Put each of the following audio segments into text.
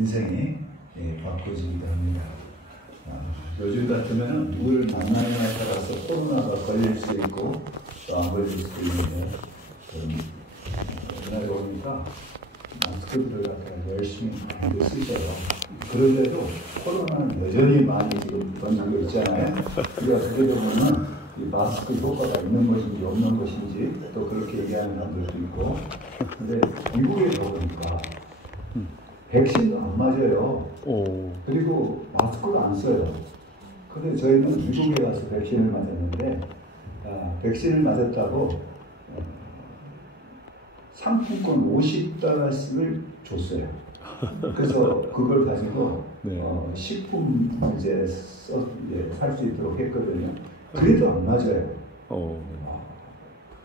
인생이 바꿔지기도 합니다. 요즘 같으면 누구를 만나느냐에 따라서 코로나가 걸릴 수 있고 또 안 걸릴 수도 있는데 옛날에 보니까 마스크들을 갖다가 열심히 많이 쓰셔요. 그런데도 코로나는 여전히 많이 지금 번지고 있잖아요. 그래서 그러다 보면 이 마스크 효과가 있는 것인지 없는 것인지 또 그렇게 얘기하는 사람들도 있고, 근데 미국에 가보니까 백신도 안 맞아요. 그리고 마스크도 안 써요. 근데 저희는 미국에 가서 백신을 맞았는데 백신을 맞았다고 상품권 50달러씩을 줬어요. 그래서 그걸 가지고 식품 이제 살 수 있도록 했거든요. 그래도 안 맞아요.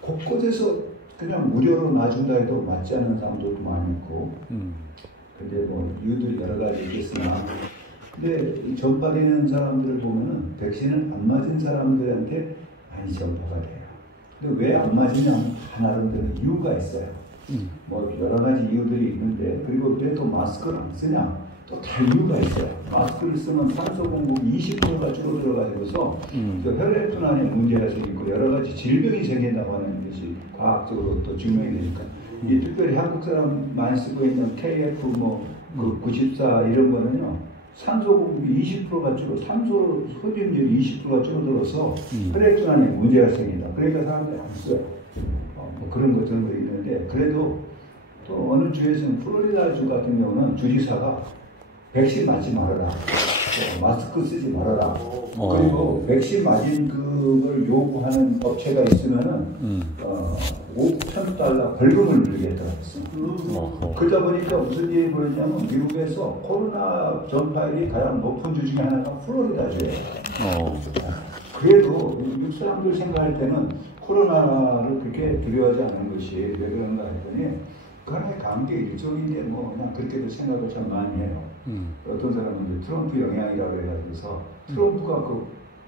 곳곳에서 그냥 무료로 놔준다 해도 맞지 않는 사람들도 많이 있고, 근데 뭐 이유들이 여러 가지 있겠으나, 근데 전파되는 사람들을 보면은 백신을 안 맞은 사람들한테 많이 전파가 돼요. 근데 왜 안 맞으냐면 나름대로 이유가 있어요. 뭐 여러 가지 이유들이 있는데, 그리고 왜 또 마스크를 안 쓰냐? 또 다 이유가 있어요. 마스크를 쓰면 산소 공급이 20%가 줄어들어가지고서 혈액순환에 문제가 생기고 여러 가지 질병이 생긴다고 하는 것이 과학적으로 또 증명이 되니까. 이 특별히 한국 사람 많이 쓰고 있는 KF 그 94 이런 거는요, 산소 공급이 20%가 산소 흡입률이 20%가 줄어들어서 혈액순환에 문제가 생긴다. 그러니까 사람들이 안 써요. 뭐 그런 거 있는데, 그래도 또 어느 주에서는 플로리다 주 같은 경우는 주지사가 백신 맞지 말아라, 마스크 쓰지 말아라, 그리고 백신 맞은 그걸 요구하는 업체가 있으면은 $5,000 벌금을 물리겠다고 했어요. 그러다 보니까 무슨 일이 벌어지냐면 미국에서 코로나 전파율이 가장 높은 주 중에 하나가 플로리다주예요. 그래도 미국 사람들 생각할 때는 코로나를 그렇게 두려워하지 않는 것이 왜 그런가 했더니, 그 하나의 감기 일종인데 뭐 그냥 그렇게도 생각을 참 많이 해요. 어떤 사람은 트럼프 영향이라고 해가지고서 트럼프가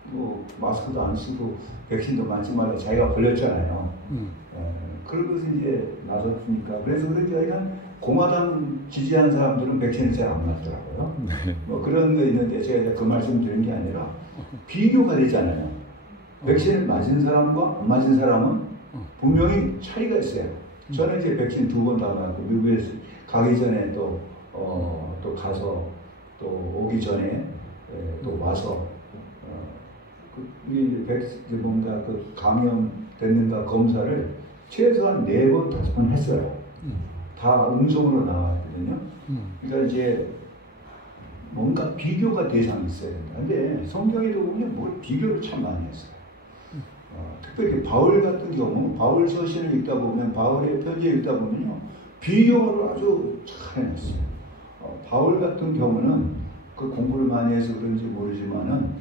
뭐 마스크도 안 쓰고 백신도 맞지 말라 자기가 걸렸잖아요. 그런 것을 이제 나섰으니까. 그래서 그런지 저희는 공화당 지지하는 사람들은 백신을 잘 안 맞더라고요. 뭐 그런 거 있는데 제가 그 말씀 드린 게 아니라 비교가 되잖아요. 백신을 맞은 사람과 안 맞은 사람은 분명히 차이가 있어요. 저는 이제 백신 2번 다 맞고 미국에서 가기 전에 또 가서 또 오기 전에 또 와서 뭔가 그 감염 됐는가 검사를 최소한 4번, 5번 했어요. 다 음성으로 나왔거든요. 그러니까 이제 뭔가 비교가 대상이 있어야 된다. 근데 성경에도 보면 뭘 비교를 참 많이 했어요. 특별히 바울 같은 경우, 바울 서신을 읽다 보면, 바울의 편지를 읽다 보면요, 비교를 아주 잘 해놨어요. 바울 같은 경우는 그 공부를 많이 해서 그런지 모르지만은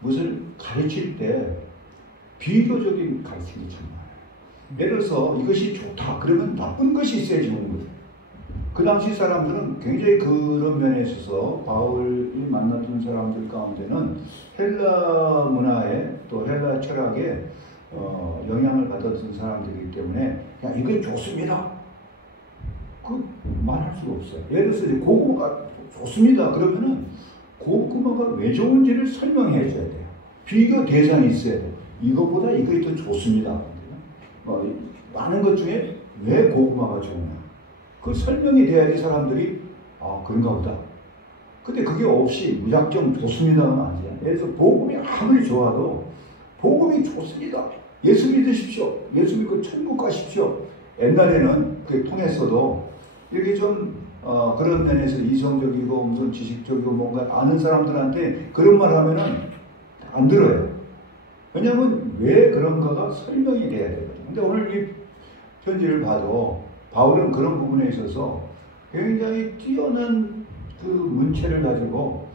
무엇을 가르칠 때 비교적인 가르침이 참 많아요. 예를 들어서 이것이 좋다 그러면 나쁜 것이 있어야 좋은 거예요. 그 당시 사람들은 굉장히 그런 면에 있어서 바울이 만났던 사람들 가운데는 헬라 문화에 또 헬라 철학에 영향을 받았던 사람들이기 때문에 야 이건 좋습니다, 그 말할 수가 없어요. 예를 들어서 이제 고구마가 좋습니다 그러면은 고구마가 왜 좋은지를 설명해 줘야 돼요. 비교 대상이 있어야 돼요. 이것보다 이것이 더 좋습니다. 많은 것 중에 왜 고구마가 좋으냐, 그 설명이 돼야지 사람들이 그런가 보다. 근데 그게 없이 무작정 좋습니다는 아니에요. 예를 들어서 복음이 아무리 좋아도 복음이 좋습니다, 예수 믿으십시오, 예수 믿고 천국 가십시오, 옛날에는 그게 통했어도 이렇게 좀 그런 면에서 이성적이고 무슨 지식적이고 뭔가 아는 사람들한테 그런 말 하면은 안 들어요. 왜냐하면 왜 그런가가 설명이 돼야 되거든요. 근데 오늘 이 편지를 봐도 바울은 그런 부분에 있어서 굉장히 뛰어난 그 문체를 가지고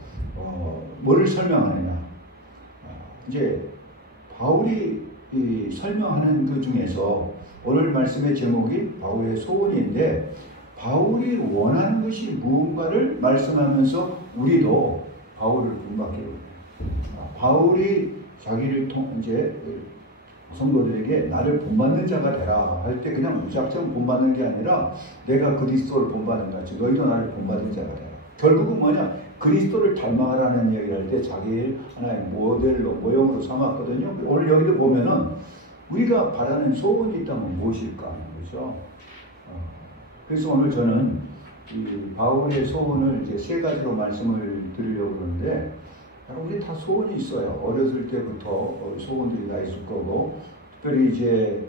뭐를 설명하느냐. 이제 바울이 이 설명하는 그 중에서 오늘 말씀의 제목이 바울의 소원인데, 바울이 원하는 것이 무언가를 말씀하면서 우리도 바울을 본받기로 해요. 바울이 자기를 이제 성도들에게 나를 본받는 자가 되라 할 때 그냥 무작정 본받는 게 아니라 내가 그리스도를 본받는 같이 너희도 나를 본받는 자가 되라. 결국은 뭐냐? 그리스도를 닮아가라는 얘기를 할 때 자기의 하나의 모델로, 모형으로 삼았거든요. 오늘 여기도 보면은 우리가 바라는 소원이 있다면 무엇일까? 그렇죠? 그래서 오늘 저는 이 바울의 소원을 이제 세 가지로 말씀을 드리려고 그러는데, 우리 다 소원이 있어요. 어렸을 때부터 소원들이 다 있을 거고, 특별히 이제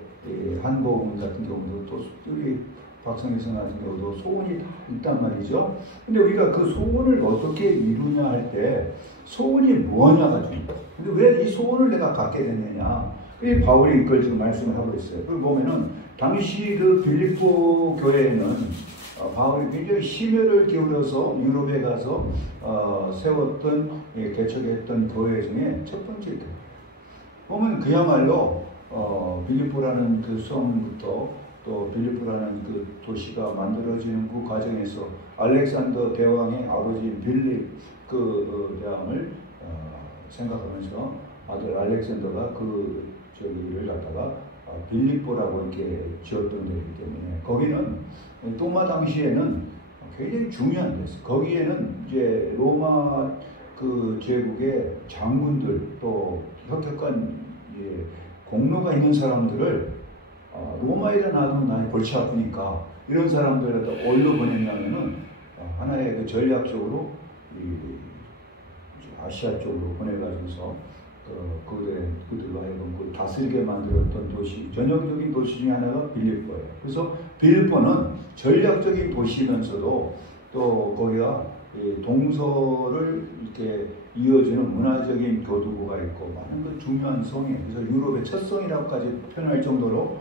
한국문 같은 경우도 또 우리 박성희선 같은 경우도 소원이 다 있단 말이죠. 근데 우리가 그 소원을 어떻게 이루냐 할 때 소원이 뭐냐가 중요해요. 근데 왜 이 소원을 내가 갖게 됐느냐? 이 바울이 이걸 지금 말씀을 하고 있어요. 그걸 보면은 당시 그 빌립보 교회에는 바울이 굉장히 심혈을 기울여서 유럽에 가서 세웠던, 개척했던 교회 중에 첫 번째 교회. 보면 그야말로 빌립보라는 그 성부터 또 빌립보라는 그 도시가 만들어지는 그 과정에서 알렉산더 대왕의 아버지 빌립 그 대왕을 생각하면서 아들 알렉산더가 그 저기를 갖다가 빌립보라고 이렇게 지었던 데이기 때문에 거기는 또마 당시에는 굉장히 중요한 데였어요. 거기에는 이제 로마 그 제국의 장군들 또 혁혁한 공로가 있는 사람들을 로마에다 놔두면 나이 골치 아프니까 이런 사람들을 갖다 어디로 보냈냐면은 하나의 그 전략적으로 아시아 쪽으로 보내가지고서 그들로 하여금 그 다스리게 만들었던 도시, 전형적인 도시 중에 하나가 빌립보예요. 그래서 빌립보는 전략적인 도시면서도 또 거기가 동서를 이렇게 이어지는 문화적인 교두보가 있고 많은 그 중요한 성이에요. 그래서 유럽의 첫 성이라고까지 표현할 정도로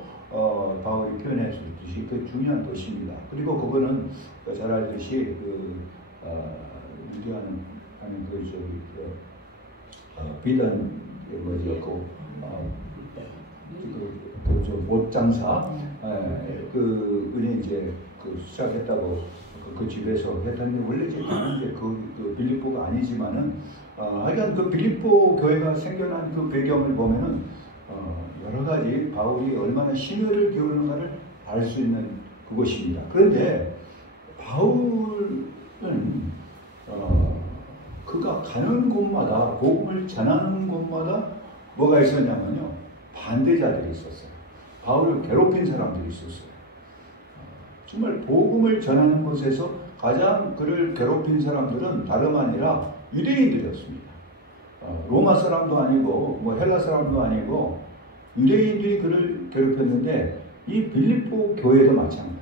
바울이 표현해 주듯이 그 중요한 도시입니다. 그리고 그거는 잘 알듯이 유대하는 비단 뭐죠 옷 장사 그분이 이제 시작했다고 그 집에서 했는데 원래 이제 그 빌립보가 아니지만은 하여간 그 빌립보 교회가 생겨난 그 배경을 보면은 여러 가지 바울이 얼마나 심혈을 기울이는가를 알 수 있는 그것입니다. 그런데 바울은 그가 가는 곳마다 복음을 전하는 곳마다 뭐가 있었냐면요, 반대자들이 있었어요. 바울을 괴롭힌 사람들이 있었어요. 정말 복음을 전하는 곳에서 가장 그를 괴롭힌 사람들은 다름 아니라 유대인들이었습니다. 로마 사람도 아니고 뭐 헬라 사람도 아니고 유대인들이 그를 괴롭혔는데 이 빌립보 교회도 마찬가지예요.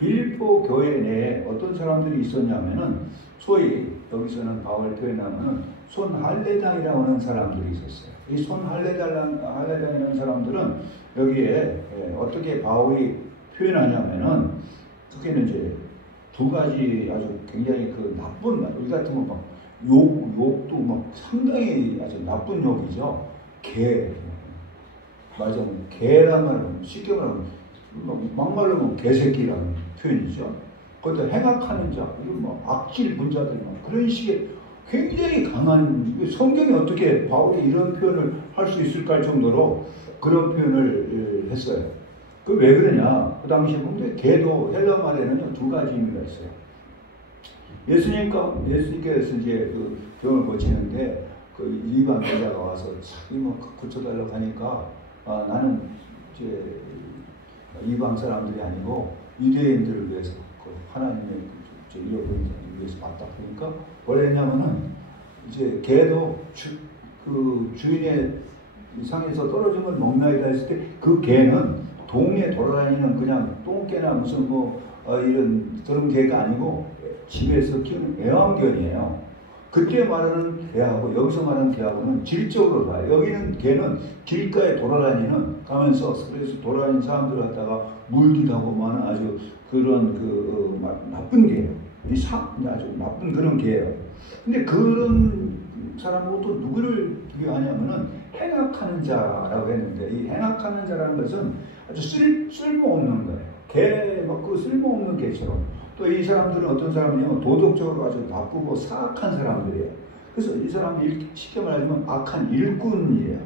빌립보 교회 내에 어떤 사람들이 있었냐면은 소위 여기서는 바울 표현하면은 손할례당이라고 하는 사람들이 있었어요. 이 손할례당이라는 사람들은 여기에 어떻게 바울이 표현하냐면은 그게는 이제 두 가지 아주 굉장히 그 나쁜 우리 같으면 막 욕도 막 상당히 아주 나쁜 욕이죠. 말하자면 개란 말은 쉽게 말하면 막말로 하면 개새끼라는 표현이죠. 그것도 행악하는 자, 이런 뭐 악질 분자들 막 그런 식의 굉장히 강한 성경이 어떻게 바울이 이런 표현을 할 수 있을까 할 정도로 그런 표현을 했어요. 그 왜 그러냐? 그 당시에 보면 개도 헬라 말에는 두 가지 의미가 있어요. 예수님께서 이제 그 병을 고치는데 그 이방 여자가 와서 자기 뭐 고쳐달라고 하니까 나는 이제 이방 사람들이 아니고 유대인들을 위해서 그 하나님의 잃어버린 자를 위해서 왔다 보니까 원래냐면은 이제 개도 그 주인의 상에서 떨어진 걸 먹나이다 했을 때 그 개는 동네에 돌아다니는 그냥 똥개나 무슨 뭐 이런 그런 개가 아니고 집에서 키우는 애완견이에요. 그때 말하는 개하고 여기서 말하는 개하고는 질적으로 달라요. 여기는 개는 길가에 돌아다니는 가면서 그래서 돌아다니는 사람들 갖다가 물기도 하고 많은 아주 그런 나쁜 개예요. 아주 나쁜 그런 개예요. 근데 그런 사람하고 또 누구를 비교하냐면은 행악하는 자라고 했는데 이 행악하는 자라는 것은 아주 쓸모없는 거예요. 개 막 그 쓸모없는 개처럼. 또 이 사람들은 어떤 사람이냐면 도덕적으로 아주 나쁘고 사악한 사람들이에요. 그래서 이 사람이 쉽게 말하자면 악한 일꾼이에요.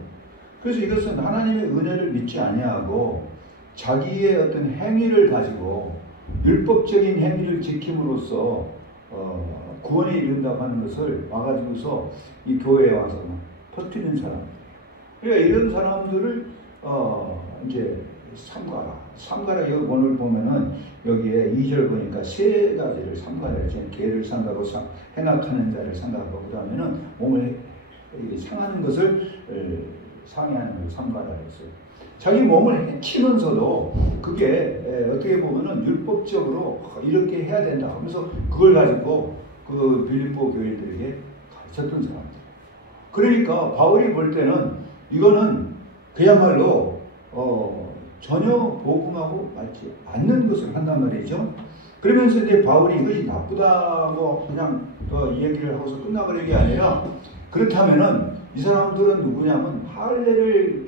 그래서 이것은 하나님의 은혜를 믿지 아니하고 자기의 어떤 행위를 가지고 율법적인 행위를 지킴으로써 구원에 이른다고 하는 것을 와가지고서 이 교회에 와서 퍼뜨리는 사람. 그러니까 이런 사람들을 이제 삼가라. 여기 오늘 보면은 여기에 2절 보니까 세 가지를 삼가라. 개를 삼가고 행악하는 자를 삼가고 그 다음에는 몸을 상하는 것을 상해하는 것을 삼가라 했어요. 자기 몸을 해치면서도 그게 어떻게 보면은 율법적으로 이렇게 해야 된다 하면서 그걸 가지고 그 빌립보 교인들에게 가르쳤던 사람들. 그러니까 바울이 볼 때는 이거는 그야말로 전혀 복음하고 맞지 않는 것을 한단 말이죠. 그러면서 이제 바울이 이것이 나쁘다고 그냥 이 얘기를 하고서 끝나버리는 게 아니라 그렇다면은 이 사람들은 누구냐면 할례를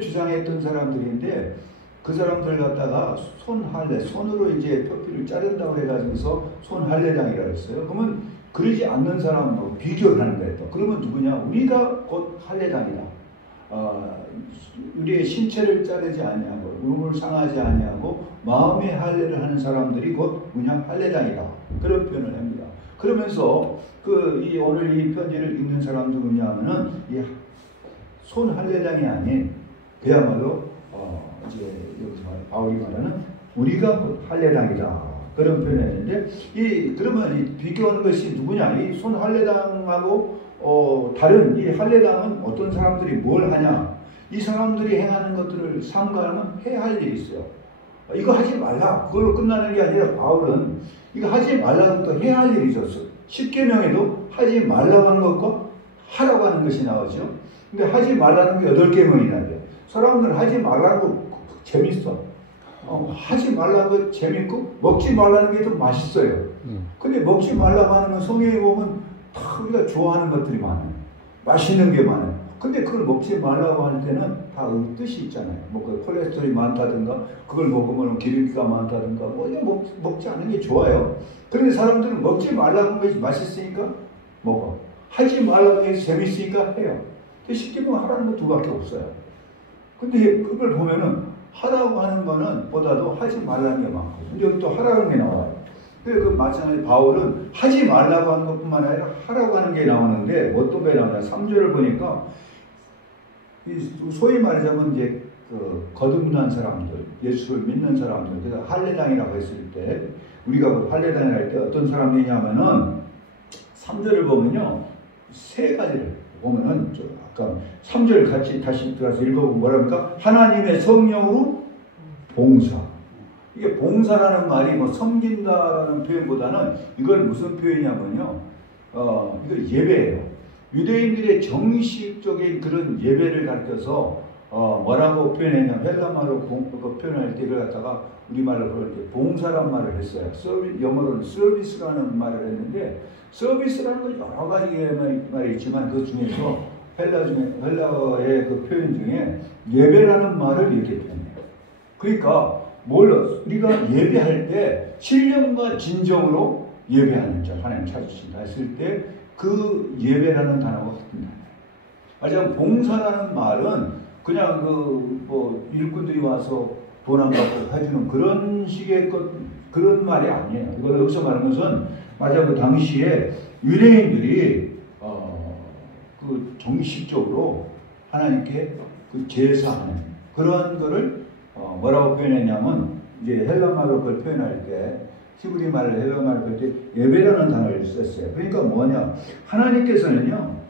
주장했던 사람들인데 그 사람들 갖다가 손으로 이제 표피를 자른다고 해가지고서 손할례당이라고 했어요. 그러면 그러지 않는 사람하고 비교를 하는 거예요. 그러면 누구냐? 우리가 곧 할례당이다. 우리의 신체를 자르지 아니하고 몸을 상하지 아니하고 마음의 할례를 하는 사람들이 곧 그냥 할례당이다. 그런 표현을 합니다. 그러면서 이 오늘 이 편지를 읽는 사람도 뭐냐면은 이 손할례당이 아닌 그야말로 이제 여기서 바울이 말하는 우리가 곧 할례당이다. 그런 표현했는데 그러면 이 비교하는 것이 누구냐? 이 손할례당하고 다른 이 할례당은 어떤 사람들이 뭘 하냐? 이 사람들이 행하는 것들을 삼가하면 해야 할 일이 있어요. 이거 하지 말라. 그걸로 끝나는 게 아니라 바울은 이거 하지 말라고 또 해야 할 일이 있었어. 10계명에도 하지 말라고 하는 것과 하라고 하는 것이 나오죠. 근데 하지 말라는 게 8계명이나 돼. 사람들은 하지 말라고 재밌어. 하지 말라는 게 재밌고 먹지 말라는 게 더 맛있어요. 근데 먹지 말라고 하는 건 성경에 보면 다 우리가 좋아하는 것들이 많아요. 맛있는 게 많아요. 근데 그걸 먹지 말라고 할 때는 다 뜻이 있잖아요. 뭐 콜레스테롤이 많다든가 그걸 먹으면 기름기가 많다든가 먹지 않는 게 좋아요. 그런데 사람들은 먹지 말라고 하는 것이 맛있으니까 먹어. 하지 말라고 하는 게 재밌으니까 해요. 쉽게 보면 하라는 거 2밖에 없어요. 근데 그걸 보면은 하라고 하는 거는 보다도 하지 말라는 게 많고 여기 또 하라는 게 나와요. 그 마찬가지 바울은 하지 말라고 하는 것뿐만 아니라 하라고 하는 게 나오는데 어떤 게 나오냐? 3절을 보니까 소위 말하자면 이제 거듭난 사람들, 예수를 믿는 사람들, 그래서 할례당이라고 했을 때 우리가 할례당이라 할 때 어떤 사람이냐면은 3절을 보면요 3가지를 보면은 아까 3절 같이 다시 들어가서 읽어보면 뭐랍니까? 하나님의 성령으로 봉사. 이게 봉사라는 말이 뭐 섬긴다라는 표현보다는 이걸 무슨 표현이냐면요. 이거 예배예요. 유대인들의 정식적인 그런 예배를 가르쳐서 뭐라고 표현했냐면 헬라말로 표현할 때 이걸 갖다가 우리말로 그럴 때 봉사란 말을 했어요. 영어로는 서비스라는 말을 했는데 서비스라는 건 여러 가지 말이 있지만 그 중에서 헬라어의 그 표현 중에 예배라는 말을 이렇게 표현해요. 그러니까 우리가 예배할 때 신령과 진정으로 예배하는 자 하나님 찾으신다 했을 때 그 예배라는 단어가 같은 단어예요. 하지만 봉사라는 말은 그냥 일꾼들이 와서 돈 안 받고 해주는 그런 식의 그런 말이 아니에요. 이걸 여기서 말하는 것은 맞아 그 당시에 유대인들이 그 정식적으로 하나님께 그 제사하는 그런 거를 뭐라고 표현했냐면 이제 헬라말로 그걸 표현할 때 히브리 말을 헬라말로 표현할 때 예배라는 단어를 썼어요. 그러니까 뭐냐? 하나님께서는요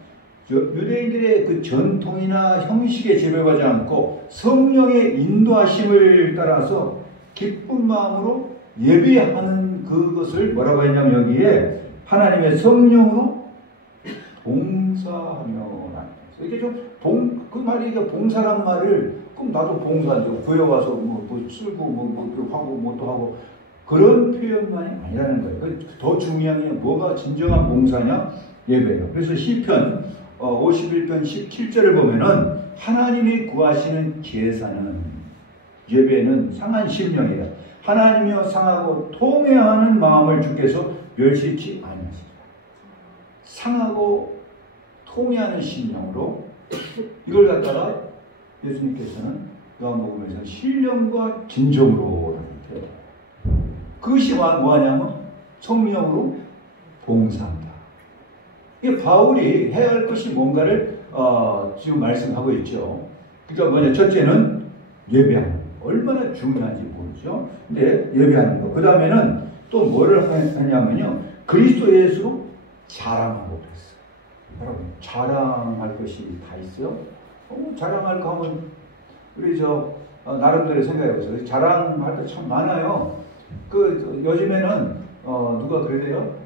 유대인들의 그 전통이나 형식에 제배하지 않고 성령의 인도하심을 따라서 기쁜 마음으로 예배하는 그것을 뭐라고 했냐면 여기에 하나님의 성령으로 봉사하며 이게 그 말이 봉사란 말을 그럼 나도 봉사하죠. 구해와서 뭐 쓰고 하고 또 하고 그런 표현만이 아니라는 거예요. 더 중요한 게 뭐가 진정한 봉사냐? 예배예요. 그래서 시편 51편 17절을 보면은 하나님이 구하시는 제사는 예배는 상한 심령이다. 하나님이여 상하고 통회하는 마음을 주께서 멸시치 아니하시리라. 상하고 통회하는 심령으로 이걸 갖다가 예수님께서는 요한복음에서 신령과 진정으로 그것이 뭐하냐면 성령으로 봉사한다. 이게 바울이 해야 할 것이 뭔가를 지금 말씀하고 있죠. 그러니까 뭐냐, 첫째는 예배하는 거. 얼마나 중요한지 모르죠. 근데 예배하는 거. 그 다음에는 또 뭐를 하냐면요, 그리스도 예수로 자랑하고 그랬어요. 여러분, 자랑할 것이 다 있어요. 자랑할 거 하면 우리 나름대로 생각해보세요. 자랑할 거 참 많아요. 요즘에는 누가 그래요?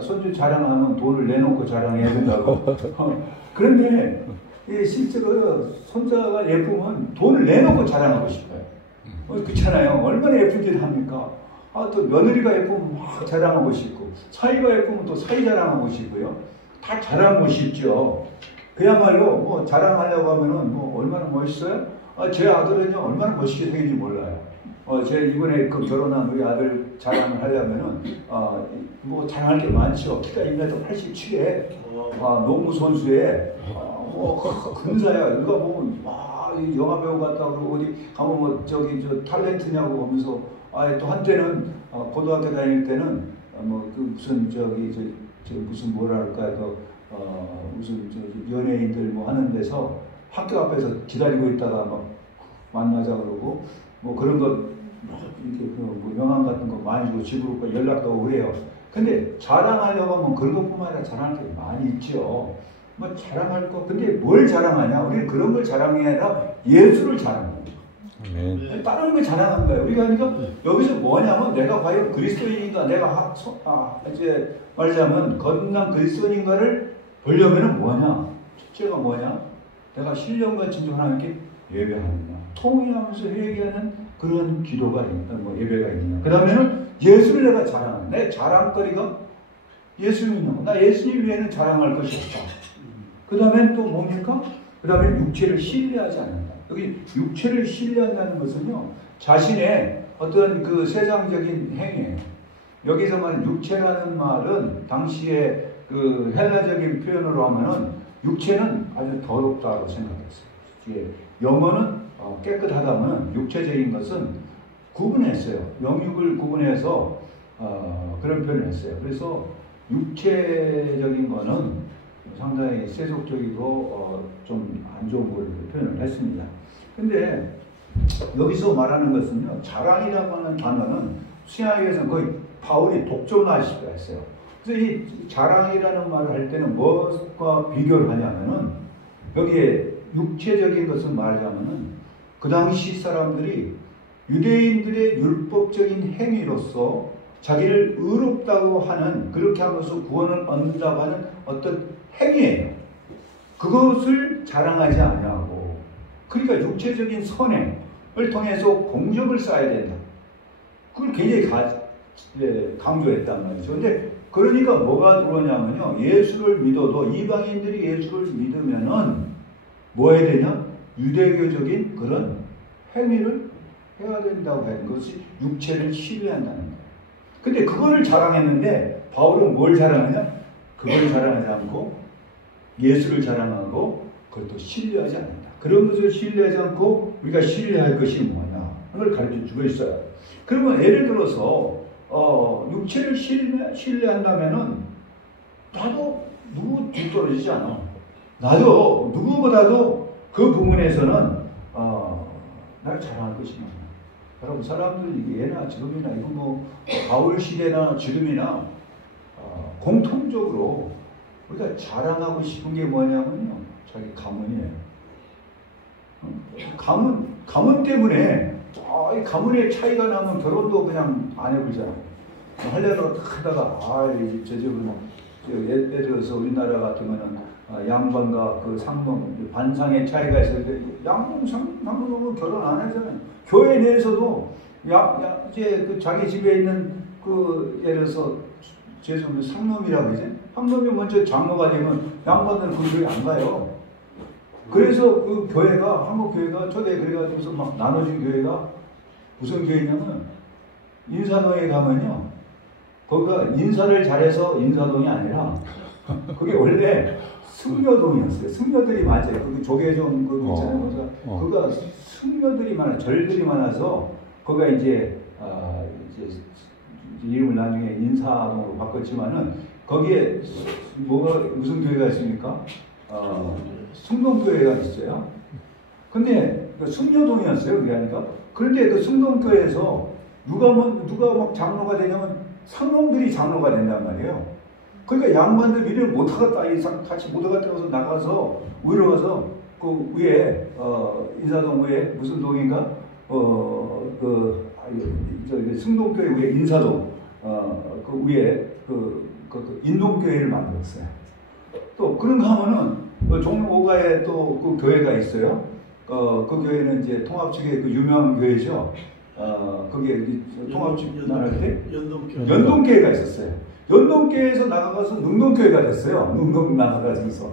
손주 자랑하면 돈을 내놓고 자랑해야 된다고. 그런데 실제로 손자가 예쁘면 돈을 내놓고 자랑하고 싶어요. 그렇잖아요. 얼마나 예쁘긴 합니까? 또 며느리가 예쁘면 막 자랑하고 싶고, 사위가 예쁘면 또 사위 자랑하고 싶고요. 다 자랑하고 싶죠. 그야말로 뭐 자랑하려고 하면은 얼마나 멋있어요? 제 아들은요, 얼마나 멋있게 생긴지 몰라요. 제가 이번에 결혼한 우리 아들 자랑을 하려면은, 뭐 자랑할 게 많죠. 키가 1m87에, 농구 선수에, 근사야. 누가 보면, 영화 배우 같다고 그러고, 어디 가면 탤런트냐고 하면서, 또 한때는, 고등학교 다닐 때는, 무슨 뭐랄까, 무슨 연예인들 뭐 하는 데서 학교 앞에서 기다리고 있다가 막 만나자 그러고, 뭐 그런 거, 이렇게 명함 같은 거 많이 주고 집으로 연락도 오고 그래요. 근데 자랑하려고 하면 그런 것뿐만 아니라 자랑할 게 많이 있죠. 뭐 자랑할 거, 근데 뭘 자랑하냐? 우리는 그런 걸 자랑이 아니라 예수를 자랑합니다. 네. 다른 걸 자랑한 거예요. 우리가 그러니까 여기서 뭐냐면 내가 과연 그리스도인인가, 내가 이제 말하자면 건강 그리스도인인가를 보려면은 뭐냐? 첫째가 뭐냐? 내가 신령과 진정 하나님께 예배하느냐, 통회하면서 회개하는 그런 기도가 있나, 예배가 있느냐. 그 다음에는 예수를 내가 자랑하는, 내 자랑거리가 예수님이냐. 나 예수님 외에는 자랑할 것이 없다. 그 다음엔 또 뭡니까? 그 다음에 육체를 신뢰하지 않는다. 여기 육체를 신뢰한다는 것은요, 자신의 어떤 그 세상적인 행위예요. 여기서 말하는 육체라는 말은 당시에 그 헬라적인 표현으로 하면은 육체는 아주 더럽다고 생각했어요. 영어는 깨끗하다면 육체적인 것은 구분했어요. 영육을 구분해서 그런 표현을 했어요. 그래서 육체적인 거는 상당히 세속적이고 좀 안 좋은 걸로 표현을 했습니다. 근데 여기서 말하는 것은요, 자랑이라고 하는 단어는 신약에서는 거의 바울이 독점하시고 했어요. 그래서 이 자랑이라는 말을 할 때는 무엇과 비교를 하냐면은, 여기에 육체적인 것을 말하자면은 그 당시 사람들이 유대인들의 율법적인 행위로서 자기를 의롭다고 하는, 그렇게 하면서 구원을 얻는다고 하는 어떤 행위예요. 그것을 자랑하지 아니하고, 그러니까 육체적인 선행을 통해서 공적을 쌓아야 된다. 그걸 굉장히 강조했단 말이죠. 근데 그러니까 뭐가 들어오냐면요, 예수를 믿어도 이방인들이 예수를 믿으면은 뭐 해야 되냐? 유대교적인 그런 행위를 해야 된다고 하는 것이 육체를 신뢰한다는 거예요. 근데 그거를 자랑했는데 바울은 뭘 자랑하냐? 그걸 자랑하지 않고 예수를 자랑하고 그것도 신뢰하지 않는다. 그런 것을 신뢰하지 않고 우리가 신뢰할 것이 뭐냐? 그걸 가르쳐 주고 있어요. 그러면 예를 들어서 육체를 신뢰한다면은 나도 누구 뒤떨어지지 않아. 나도 누구보다도 그 부분에서는 날 자랑할 것이 많아. 여러분, 사람들 예나 지금이나 이거 뭐 바울 시대나 지금이나 공통적으로 우리가 자랑하고 싶은 게 뭐냐면요, 자기 가문이에요. 가문 때문에 이 가문의 차이가 나면 결혼도 그냥 안 해보잖아요. 하려다가 딱 하다가 저 집은 예를 들어서 우리나라 같으면은 양반과 그 상놈 반상의 차이가 있을 때 양놈 상놈은 결혼 안 하잖아요. 교회 내에서도 이제 그 자기 집에 있는 그 예를 들어서 죄송해요, 상놈이라고 이제 상놈이 먼저 장로가 되면 양반들은 그 교회 안 가요. 그래서 그 교회가 한국 교회가 초대 그래가지고서 막 나눠진 교회가 무슨 교회냐면 인사동에 가면요, 거기가 인사를 잘해서 인사동이 아니라 그게 원래 승려동이었어요. 승려들이 많아요. 거기 조계종 그 있잖아요. 거기가 승려들이 많아, 절들이 많아서 거기가 이제 이름을 나중에 인사동으로 바꿨지만은 거기에 무슨 교회가 있습니까? 승동교회가 있어요. 근데 그 승려동이었어요. 그게 하니까. 그런데 그 승동교회에서 누가 막 장로가 되냐면 상놈들이 장로가 된단 말이에요. 그러니까 양반들 일을 못하겠다, 같이 못하겠다고 나가서 위로 가서 그 위에 인사동 위에 무슨 동인가 승동교회 위에 인사동 그 위에 그 인동교회를 만들었어요. 또 그런가 하면은 종로 5가에 또 그 교회가 있어요. 그 교회는 이제 통합측의 그 유명한 교회죠. 그게 통합측 나갈 때 연동교회가 있었어요. 연동교회에서 나가서 능동교회가 됐어요. 능동 나가가지고서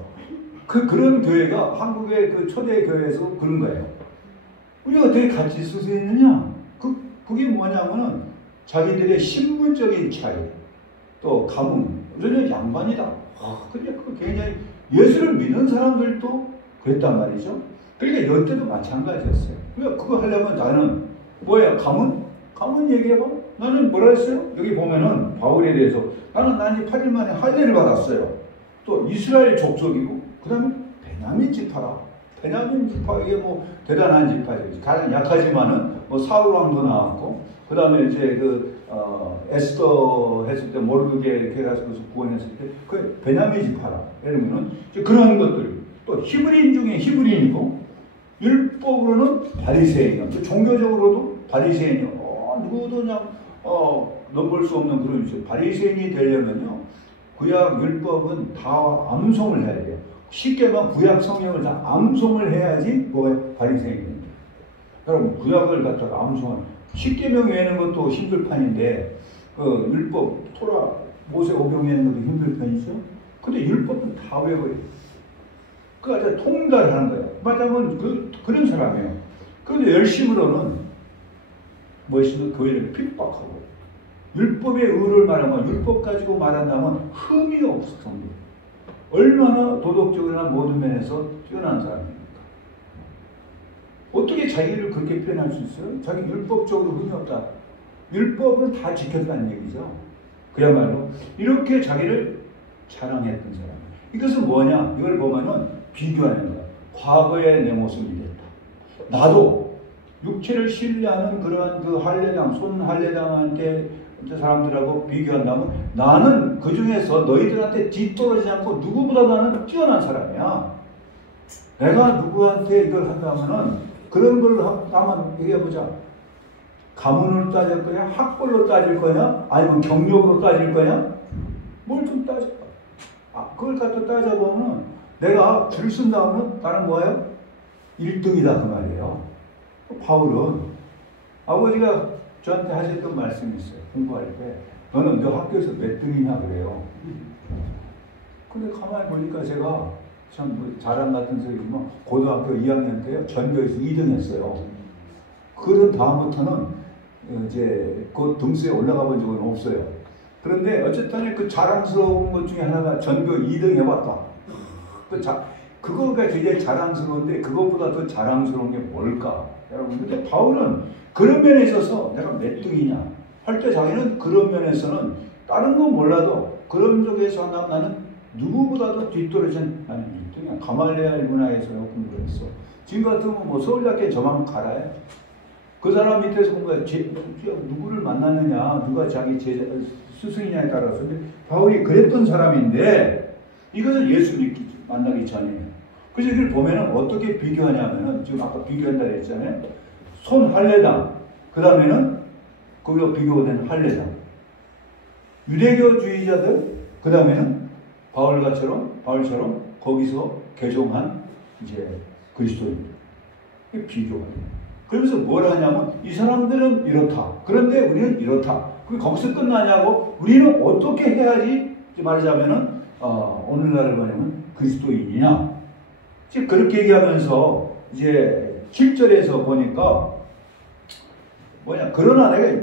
그런 교회가 한국의 그 초대 교회에서 그런 거예요. 우리가 어떻게 같이 있을 수 있느냐? 그게 뭐냐면은 자기들의 신분적인 차이, 또 가문, 우리는 양반이다. 근데 그 굉장히 예수를 믿는 사람들도 그랬단 말이죠. 그러니까 연때도 마찬가지였어요. 그러니까 그거 하려면 나는 뭐야? 가문 얘기해봐. 나는 뭐라 했어요? 여기 보면은 바울에 대해서 나는 8일 만에 할례를 받았어요. 또 이스라엘 족속이고 그 다음에 베냐민 지파라. 베냐민 지파 이게 뭐 대단한 지파죠. 가장 약하지만은 뭐 사울 왕도 나왔고 그 다음에 이제 에스더 했을 때 모르드게 이렇게 해가지고 구원했을 때 그 베냐민 지파라. 이러면은 그런 것들 또 히브리인 중에 히브리인이고 율법으로는 바리새인이요. 또 종교적으로도 바리새인이요. 누구도 그냥 넘볼 수 없는 그런 위치. 바리새인이 되려면요 구약 율법은 다 암송을 해야 돼요. 쉽게 말하면 구약 성경을 다 암송을 해야지 뭐가 바리새인입니다. 여러분 구약을 갖다가 암송을 십계명 외우는 것도 힘들 판인데 율법 토라 모세오경 외우는 것도 힘들 편이죠. 근데 율법은 다 외워요. 그러니까 통달하는 거예요. 말하자면 그런 사람이에요. 그런데 열심으로는 무엇이든 교회를 핍박하고 율법의 의를 말하면 율법 가지고 말한다면 흠이 없을 정도. 얼마나 도덕적이나 모든 면에서 뛰어난 사람입니까? 어떻게 자기를 그렇게 표현할 수 있어요? 자기 율법적으로 흠이 없다. 율법을 다 지켰다는 얘기죠. 그야말로 이렇게 자기를 자랑했던 사람. 이것은 뭐냐? 이걸 보면은 비교하는 거야. 과거의 내 모습이 됐다. 나도 육체를 신뢰하는 그러한 그 할례당, 손 할례당한테 사람들하고 비교한다면 나는 그 중에서 너희들한테 뒤떨어지지 않고 누구보다 나는 뛰어난 사람이야. 내가 누구한테 이걸 한다면은 그런 걸 한번 얘기해보자. 가문으로 따질 거냐? 학벌로 따질 거냐? 아니면 경력으로 따질 거냐? 뭘 좀 따질까? 그걸 갖다 따져보면 내가 줄 쓴 다음은 나는 뭐예요? 1등이다 그 말이에요. 바울은 아버지가 저한테 하셨던 말씀이 있어요. 공부할 때 너는 너 학교에서 몇 등이냐 그래요. 근데 가만히 보니까 제가 참 자랑 같은 소리지만 고등학교 2학년 때요 전교에서 2등 했어요. 그런 다음부터는 이제 그 등수에 올라가 본 적은 없어요. 그런데 어쨌든 그 자랑스러운 것 중에 하나가 전교 2등 해봤다. 그거가 굉장히 자랑스러운데 그것보다 더 자랑스러운 게 뭘까? 여러분, 근데 바울은 그런 면에 있어서 내가 몇 등이냐 할 때 자기는 그런 면에서는 다른 건 몰라도 그런 쪽에서 나는 누구보다도 뒤떨어진 나는 1등이야. 가말리알 문화에서 공부를 했어. 지금 같으면 뭐 서울대학교 저만 가라요. 그 사람 밑에서 공부해. 누구를 만났느냐, 누가 자기 스승이냐에 따라서. 근데 바울이 그랬던 사람인데 이것은 예수 만나기 전이에요. 그래서 이걸 보면은 어떻게 비교하냐면은 지금 아까 비교한다 했잖아요. 손 할례당, 그 다음에는 거기가 비교된 할례당. 유대교주의자들, 그 다음에는 바울처럼 거기서 개종한 이제 그리스도인들. 이게 비교가 돼요. 그러면서 뭘 하냐면 이 사람들은 이렇다. 그런데 우리는 이렇다. 그게 거기서 끝나냐고 우리는 어떻게 해야지 말하자면은 오늘날을 말하면 그리스도인이냐. 즉 그렇게 얘기하면서 이제 7절에서 보니까 뭐냐 그러나 내가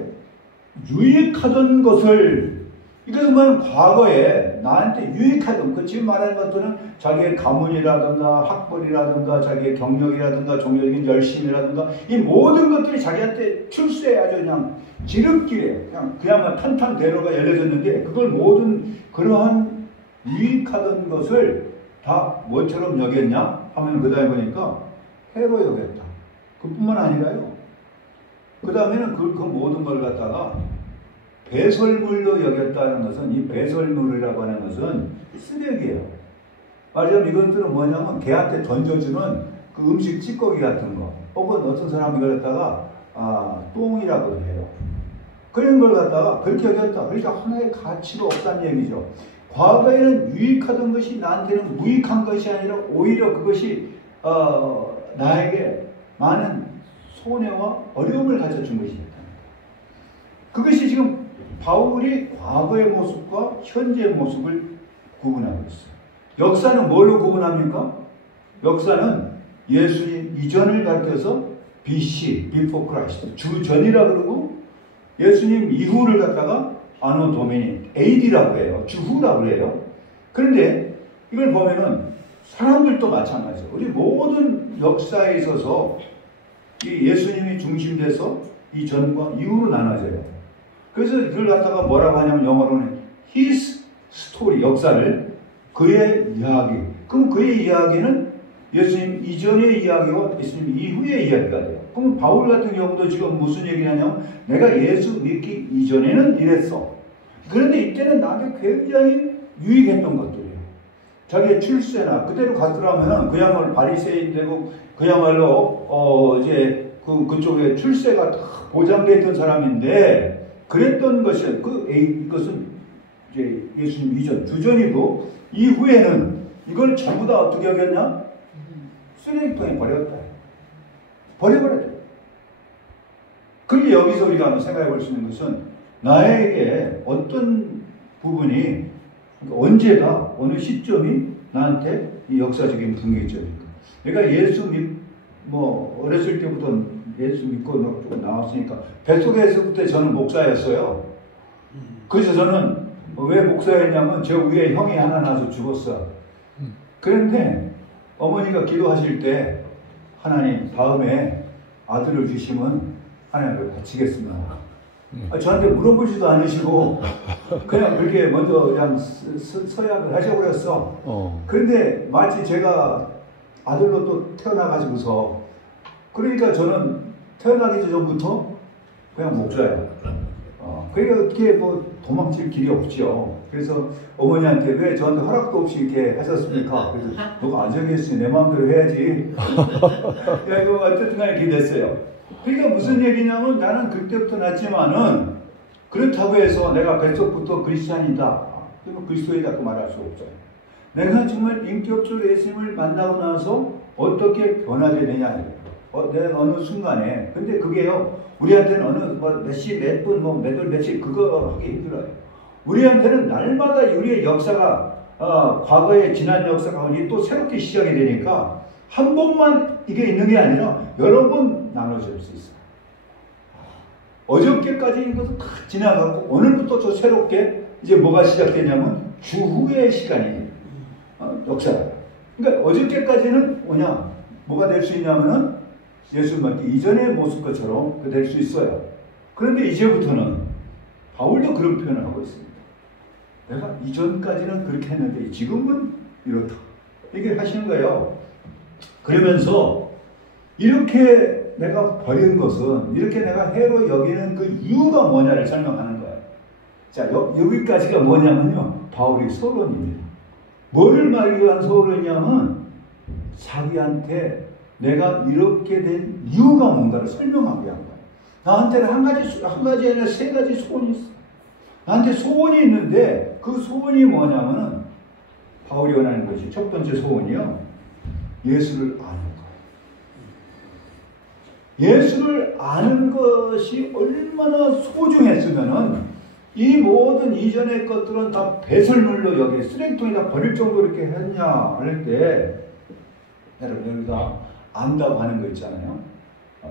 유익하던 것을 이것은 뭐냐면 과거에 나한테 유익하던, 그 지금 말하는 것들은 자기의 가문이라든가 학벌이라든가 자기의 경력이라든가 종교적인 열심이라든가 이 모든 것들이 자기한테 출세에 아주 그냥 지름길에 그냥 탄탄대로가 열려졌는데, 그걸 모든 그러한 유익하던 것을 다 뭐처럼 여겼냐 하면 그 다음에 보니까 해로 여겼다. 그뿐만 아니라요, 그 다음에는 그 모든 걸 갖다가 배설물로 여겼다는 것은, 이 배설물이라고 하는 것은 쓰레기예요. 말하자면 이것들은 뭐냐면 개한테 던져주는 그 음식 찌꺼기 같은 거, 혹은 어떤 사람이 이걸 갖다가 똥이라고 해요. 그런 걸 갖다가 그렇게 여겼다. 그러니까 하나의 가치가 없다는 얘기죠. 과거에는 유익하던 것이 나한테는 무익한 것이 아니라 오히려 그것이 나에게 많은 손해와 어려움을 가져준 것이다. 그것이 지금 바울이 과거의 모습과 현재의 모습을 구분하고 있어요. 역사는 뭘로 구분합니까? 역사는 예수님 이전을 가르쳐서 BC, Before Christ, 주전이라 그러고, 예수님 이후를 갖다가 아노 도미니, AD라고 해요. 주후라고 해요. 그런데 이걸 보면은 사람들도 마찬가지예요. 우리 모든 역사에 있어서 이 예수님이 중심돼서 이 전과 이후로 나눠져요. 그래서 그걸 갖다가 뭐라고 하냐면 영어로는 his story, 역사를, 그의 이야기. 그럼 그의 이야기는 예수님 이전의 이야기와 예수님 이후의 이야기가 돼요. 그럼 바울 같은 경우도 지금 무슨 얘기냐면 내가 예수 믿기 이전에는 이랬어. 그런데 이때는 나한테 굉장히 유익했던 것들이에요. 자기의 출세나 그대로 갔더라면은 그야말로 바리새인 되고 그야말로 이제 그쪽에 출세가 다 보장되어 있던 사람인데, 그랬던 것이 이것은 이제 예수님 이전 주전이고, 이후에는 이걸 전부 다 어떻게 하겠냐? 쓰레기통에 버렸다. 버려버렸다. 그런데 여기서 우리가 한번 생각해 볼 수 있는 것은, 나에게 어떤 부분이 언제가 어느 시점이 나한테 이 역사적인 분기점입니까? 내가 어렸을 때부터 예수 믿고 좀 나왔으니까 뱃속에서부터 저는 목사였어요. 그래서 저는 왜 목사였냐면 저 위에 형이 하나 나서 죽었어. 그런데 어머니가 기도하실 때 하나님 다음에 아들을 주시면 하나님을 바치겠습니다. 저한테 물어보지도 않으시고 그냥 그렇게 먼저 그냥 서약을 하셔버렸어. 그런데 마치 제가 아들로 또 태어나가지고서, 그러니까 저는 태어나기 전부터 그냥 목사예요. 그러니까 어떻게 도망칠 길이 없죠. 그래서 어머니한테 왜 저한테 허락도 없이 이렇게 하셨습니까? 그래서 너가 안 정했으니 내 마음대로 해야지. 이거 어쨌든 간에 이렇게 됐어요. 그러니까 무슨 얘기냐면, 나는 그때부터 났지만은 그렇다고 해서 내가 뱃속부터 그리스찬이다, 그리스도이다 그 말할 수 없어요. 내가 정말 인격적으로 예수님을 만나고 나서 어떻게 변하게 되냐, 어느 순간에. 근데 그게요, 우리한테는 어느 몇 시, 몇 분, 몇 월, 며칠 그거 하기 힘들어요. 우리한테는 날마다 우리의 역사가 과거의 지난 역사가 또 새롭게 시작이 되니까 한 번만 이게 있는 게 아니라 여러 번 나눠질 수 있어요. 어저께까지 이것은 다 지나가고 오늘부터 또 새롭게 이제 뭐가 시작되냐면 주후의 시간이 역사다. 그러니까 어저께까지는 뭐가 될 수 있냐면은 예수 믿기 이전의 모습처럼 될 수 있어요. 그런데 이제부터는 바울도 그런 표현을 하고 있습니다. 내가 이전까지는 그렇게 했는데 지금은 이렇다. 이게 하시는 거예요. 그러면서 이렇게 내가 버린 것은, 이렇게 내가 해로 여기는 그 이유가 뭐냐를 설명하는 거예요. 자, 여기까지가 뭐냐면요, 바울의 서론입니다. 뭐를 말하기 위한 서론이냐면 자기한테 내가 이렇게 된 이유가 뭔가를 설명하기 위한 거예요. 나한테는 한 가지 아니라 세 가지 소원이 있어. 나한테 소원이 있는데 그 소원이 뭐냐면은 바울이 원하는 것이 첫 번째 소원이요, 예수를 아는 거예요. 예수를 아는 것이 얼마나 소중했으면은 이 모든 이전의 것들은 다 배설물로 여기 쓰레기통에다 버릴 정도로 이렇게 했냐 할 때, 여러분 여기다 안다고 하는 거 있잖아요.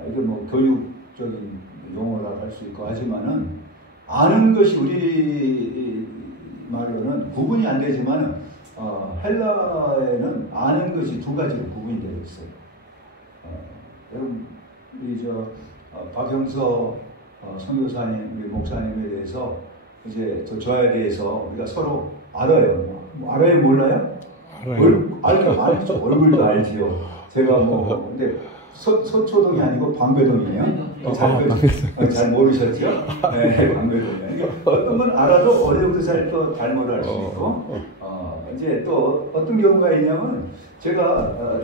이게 교육적인 용어라 할 수 있고 하지만은 아는 것이 우리 말로는 구분이 안 되지만 헬라에는 아는 것이 두 가지로 구분이 되어 있어요. 여러분 박형서 선교사님, 우리 목사님에 대해서 이제 저에 대해서 우리가 서로 알아요. 알아요, 몰라요? 알아요. 알죠. 얼굴도 알지요. 제가 근데 서초동이 아니고 방배동이에요. 잘 모르셨죠? 네, 방배동이에요. 어떤 건 알아도 어느 정도 또 잘못 알 수 있고, 이제 또 어떤 경우가 있냐면, 제가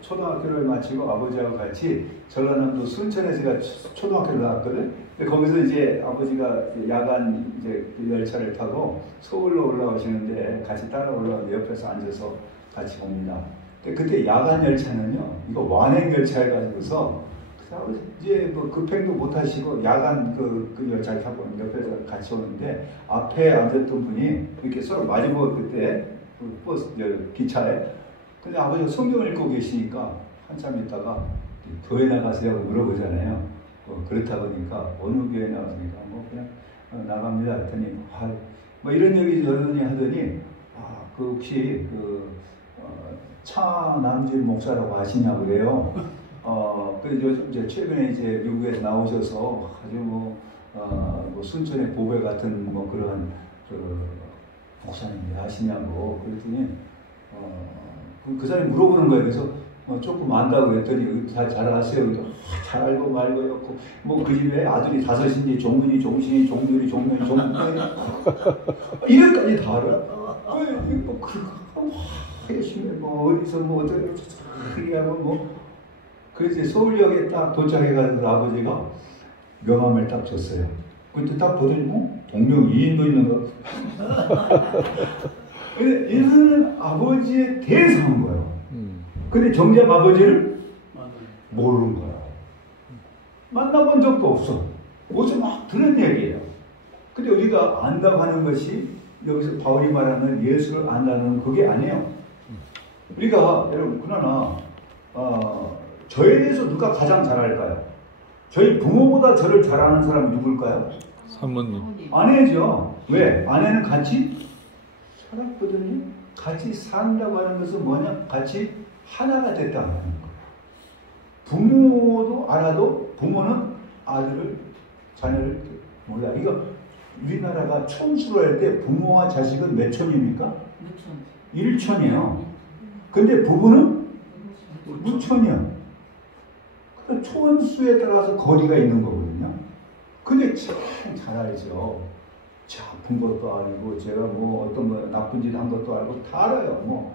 초등학교를 마치고 아버지하고 같이 전라남도 순천에 제가 초등학교를 나왔거든. 근데 거기서 이제 아버지가 야간 이제 열차를 타고 서울로 올라오시는데 같이 따라 올라오는데 옆에서 앉아서 같이 봅니다. 근데 그때 야간 열차는요, 이거 완행 열차 해가지고서 이제 급행도 못 하시고 야간 그 열차를 타고 옆에서 같이 오는데 앞에 앉았던 분이 이렇게 서로 마주보고 그때 그 버스 기차에. 근데 아버지가 성경을 읽고 계시니까 한참 있다가 교회 나가세요 하고 물어보잖아요. 그렇다 보니까 어느 교회 나가십니까? 그냥 나갑니다. 했더니 이런 얘기 저러니 하더니 그 혹시 차남진 목사라고 아시냐고 그래요. 요즘 이제 최근에 이제 미국에서 나오셔서 아주 순천의 보배 같은 그런 목사님 아시냐고 그랬더니 그 사람이 물어보는 거예요. 그래서 조금 안다고 그랬더니 잘 아세요. 잘 알고 말고요. 그 집에 아들이 5인지 종근이 종신이 종들이 종면이 종문이 이래까지 다 알아. 열심히 어디서 어떻게 하고 그래서 서울역에 딱 도착해가지고 아버지가 명함을 딱 줬어요. 그때 딱 보더니 동명 2인도 있는 거. 근데 얘는 아버지에 대해서 한 거예요. 근데 정작 아버지를 모르는 거야. 만나본 적도 없어. 어디서 막 들은 얘기예요. 근데 우리가 안다고 하는 것이 여기서 바울이 말하는 예수를 안다는 그게 아니에요. 우리가 여러분 그러나 저에 대해서 누가 가장 잘 알까요? 저희 부모보다 저를 잘 아는 사람이 누굴까요? 사모님. 아내죠. 왜? 아내는 같이 살았거든요. 같이 산다고 하는 것은 뭐냐? 같이 하나가 됐다는 거예요. 부모도 알아도 부모는 아들을, 자녀를 몰라요. 이거 우리나라가 촌수로 할 때 부모와 자식은 몇 촌입니까? 1촌이에요. 근데 부부는 무촌이요. 그러니까 촌수에 따라서 거리가 있는 거거든요. 근데 참 잘 알죠. 아픈 것도 알고 제가 어떤 거 나쁜 짓 한 것도 알고 다 알아요.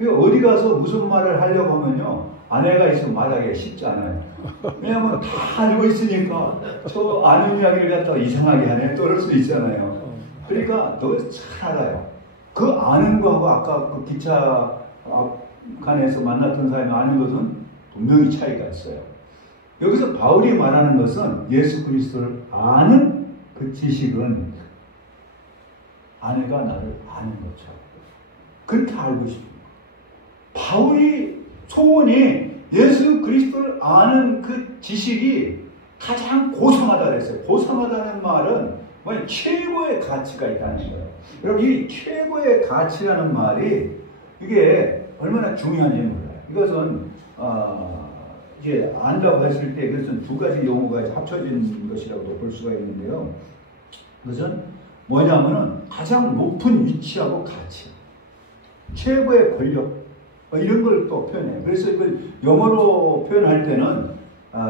어디 가서 무슨 말을 하려고 하면요, 아내가 있으면 말하기가 쉽지 않아요. 왜냐하면 다 알고 있으니까 저 아는 이야기를 갖다가 이상하게 하네 또 그럴 수 있잖아요. 그러니까 너 잘 알아요. 그 아는 거하고 아까 그 기차 간에서 만났던 사람이 아는 것은 분명히 차이가 있어요. 여기서 바울이 말하는 것은 예수 그리스도를 아는 그 지식은 아내가 나를 아는 것처럼 그렇게 알고 싶습니다. 바울이 소원이 예수 그리스도를 아는 그 지식이 가장 고상하다 그랬어요. 고상하다는 말은 최고의 가치가 있다는 거예요. 여러분 이 최고의 가치라는 말이 이게 얼마나 중요한지 몰라요. 이것은 이제 안다고 했을 때 그것은 두 가지 용어가 합쳐진 것이라고도 볼 수가 있는데요. 그것은 뭐냐면은 가장 높은 위치하고 가치, 최고의 권력 이런 걸 또 표현해요. 그래서 이걸 영어로 표현할 때는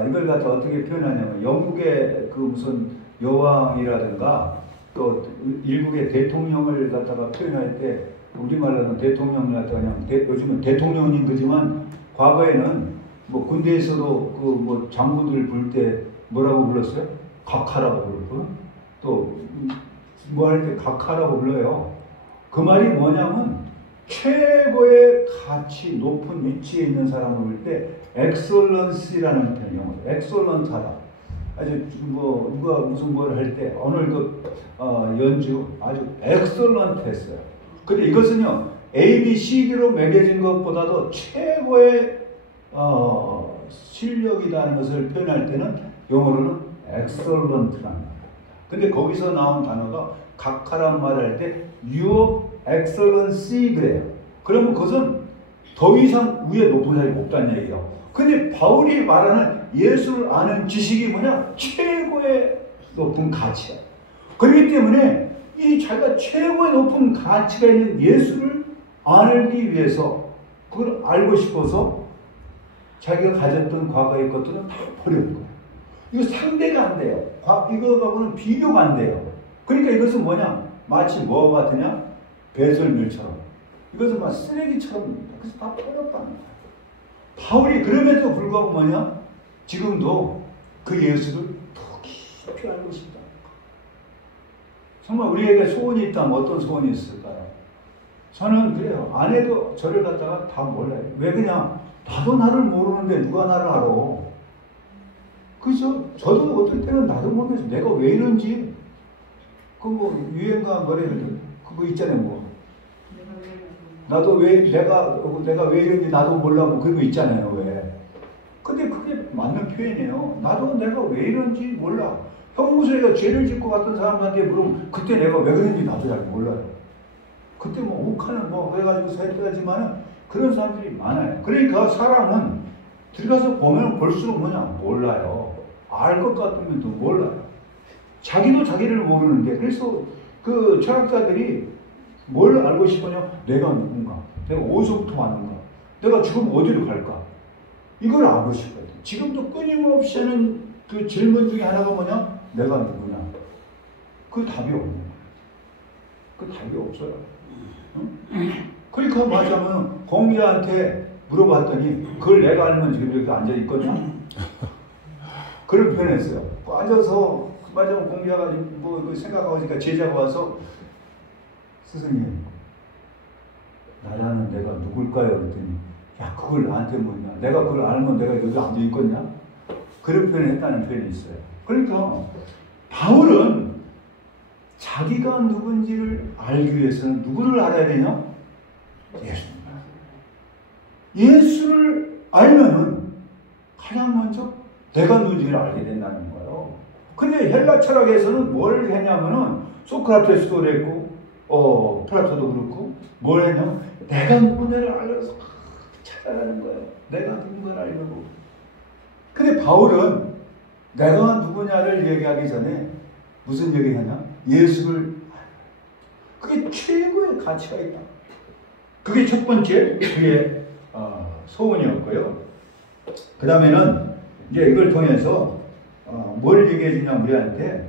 이걸 갖다 어떻게 표현하냐면 영국의 그 무슨 여왕이라든가 또 일국의 대통령을 갖다가 표현할 때 우리말로는 대통령을 갖다가 그냥 요즘은 대통령인 거지만 과거에는 군대에서도 그 장군들 부를 때 뭐라고 불렀어요? 각하라고 부르고 또 뭐 할 때 각하라고 불러요. 그 말이 뭐냐면 최고의 가치 높은 위치에 있는 사람을 부를 때 엑설런시라는 표현이에요. 엑설런트하다. 아주 누가 무슨 뭘 할 때 오늘 연주 아주 엑설런트했어요. 근데 이것은요 A, B, C로 매겨진 것보다도 최고의 실력이라는 것을 표현할 때는 영어로는 엑설런트라는 말입니다. 근데 거기서 나온 단어가 각하란 말을 할 때 Your Excellency 그래요. 그러면 그것은 더 이상 위에 높은 사람이 없다는 얘기예요. 근데 바울이 말하는 예수를 아는 지식이 뭐냐? 최고의 높은 가치야. 그렇기 때문에 이 자기가 최고의 높은 가치가 있는 예수를 알기 위해서 그걸 알고 싶어서 자기가 가졌던 과거의 것들은 다 버리는 거예요. 이거 상대가 안 돼요. 이거하고는 비교가 안 돼요. 그러니까 이것은 뭐냐? 마치 뭐와 같으냐? 배설물처럼. 이것은 막 쓰레기처럼. 그래서 다 버렸다는 거예요. 바울이 그럼에도 불구하고 뭐냐? 지금도 그 예수를 더 깊이 알고 싶다. 정말 우리에게 소원이 있다면 어떤 소원이 있을까요? 저는 그래요. 아내도 저를 갖다가 다 몰라요. 왜 그냥 나도 나를 모르는데 누가 나를 알아? 그죠? 저도 어떨 때는 나도 모르겠어. 내가 왜 이런지. 그 뭐 유행가 노래들 그거 있잖아요. 뭐 나도 왜 내가 왜 이런지 나도 몰라 뭐 그거 있잖아요. 왜? 근데 그게 맞는 표현이에요. 나도 내가 왜 이런지 몰라. 형무소에가 죄를 짓고 갔던 사람한테 물으면 그때 내가 왜 그랬는지 나도 잘 몰라요. 그때 뭐 욱하는 뭐 그래가지고 살펴야지만은 그런 사람들이 많아요. 그러니까 사람은 들어가서 보면 볼수록 뭐냐 몰라요. 알 것 같으면도 몰라요. 자기도 자기를 모르는데 그래서 그 철학자들이 뭘 알고 싶으냐? 내가 누군가? 내가 어디서부터 왔는가? 내가 지금 어디로 갈까? 이걸 알고 싶거든. 지금도 끊임없이 하는 그 질문 중에 하나가 뭐냐? 내가 누구냐? 그 답이 없는 거야. 그 답이 없어요. 응? 그러니까 말하자면 공자한테 물어봤더니 그걸 내가 알면 지금 여기 앉아 있거든요. 그걸 표현했어요. 앉아서 말하자면 공자가 뭐 생각하고 있으니까 제자가 와서 스승님 나라는 내가 누굴까요? 그랬더니 야 그걸 나한테 묻냐? 내가 그걸 알면 내가 여기 앉아 있겠냐? 그런 표현을 했다는 표현이 있어요. 그러니까 바울은 자기가 누군지를 알기 위해서는 누구를 알아야 되냐? 예수입니다. 예수를 알면은 가장 먼저 내가 누군지를 알게 된다는 거예요. 근데 헬라 철학에서는 뭘 했냐면은 소크라테스도 그랬고 플라토도 그렇고 뭘 했냐면 내가 누군지를 알려서 찾아가는 거예요. 내가 누군가를 알려고. 근데 바울은 내가 누구냐를 얘기하기 전에 무슨 얘기하냐? 예수를 그게 최고의 가치가 있다. 그게 첫 번째 그의 소원이었고요. 그 다음에는 이제 이걸 통해서 뭘 얘기해 주냐 우리한테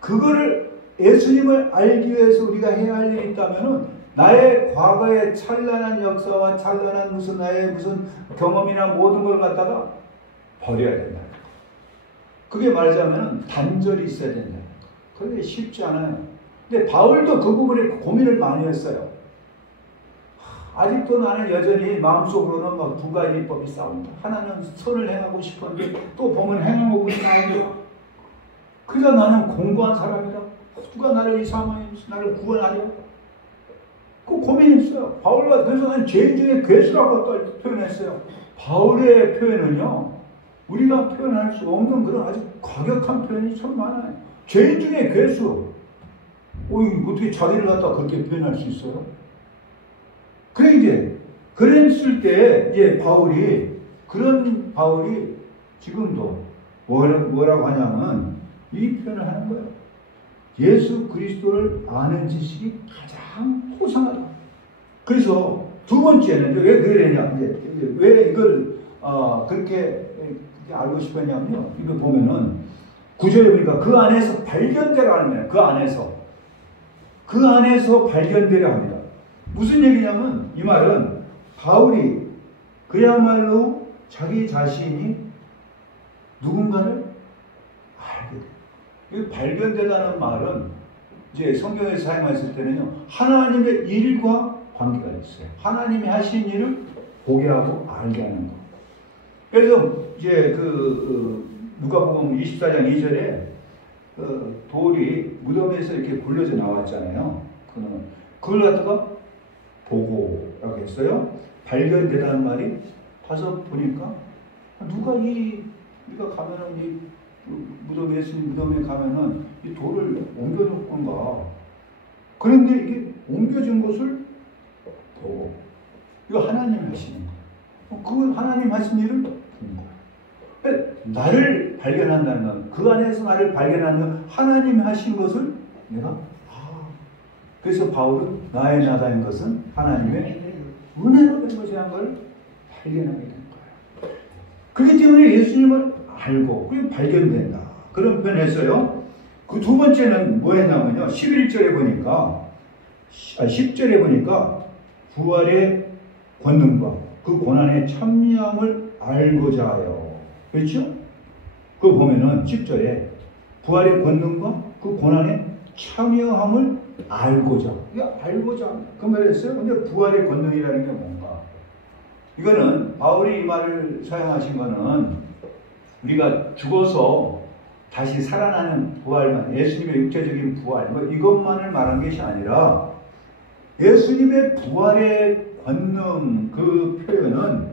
그거를 예수님을 알기 위해서 우리가 해야 할 일이 있다면은 나의 과거의 찬란한 역사와 찬란한 무슨 나의 무슨 경험이나 모든 걸 갖다가 버려야 된다. 그게 말하자면 단절이 있어야 된다. 그게 쉽지 않아요. 근데 바울도 그 부분에 고민을 많이 했어요. 아직도 나는 여전히 마음속으로는 막 두 가지 법이 싸운다. 하나는 선을 행하고 싶었는데 또 보면 행하고 보니까 안 돼. 그래서 나는 공부한 사람이다. 누가 나를 이 상황에 나를 구원하려? 그 고민했어요. 바울과 그래서 난 죄인 중에 괴수라고 표현했어요. 바울의 표현은요. 우리가 표현할 수 없는 그런 아주 과격한 표현이 참 많아요. 죄인 중에 괴수. 어떻게 자기를 갖다 그렇게 표현할 수 있어요? 그래 이제 그랬을 때 이제 그런 바울이 지금도 뭐라고 하냐면 이 표현을 하는 거예요. 예수 그리스도를 아는 지식이 가장 호상하다. 그래서 두 번째는 왜 그러냐? 왜 이걸 그렇게 알고 싶었냐면요. 이거 보면은 구절에 보니까 그 안에서 발견되라 합니다. 그 안에서 발견되라 합니다. 무슨 얘기냐면 이 말은 바울이 그야말로 자기 자신이 누군가를 알게 돼요. 이 발견되다는 말은 이제 성경에 사용했을 때는요 하나님의 일과 관계가 있어요. 하나님이 하신 일을 보게 하고 알게 하는 거. 그래서 이제 누가복음 24장 2절에 돌이 무덤에서 이렇게 굴려져 나왔잖아요. 그걸 갖다가 보고라고 했어요. 발견되다는 말이 가서 보니까 우리가 가면은 무덤 예수님 무덤에 가면은 이 돌을 옮겨줄 건가? 그런데 이게 옮겨준 것을 보고 이거 하나님이 하시는 거야. 그 하나님 하신 일을 본 거야. 나를 발견한다는 건 그 안에서 나를 발견하는 하나님이 하신 것을 내가 그래서 바울은 나의 나다인 것은 하나님의 은혜로 된 것이라는 걸 발견하게 된 거예요. 그렇기 때문에 예수님을 알고 그게 발견된다. 그런 표현했어요. 그 두 번째는 뭐였냐면요. 11절에 보니까 10절에 보니까 부활의 권능과 그 고난의 참여함을 알고자 하여. 그렇죠? 그거 보면은 10절에 부활의 권능과 그 고난의 참여함을 알고자. 이거 알고자. 그 말했어요. 근데 부활의 권능이라는 게 뭔가? 이거는 바울이 이 말을 사용하신 거는 우리가 죽어서 다시 살아나는 부활만, 예수님의 육체적인 부활, 뭐 이것만을 말한 것이 아니라 예수님의 부활의 권능 그 표현은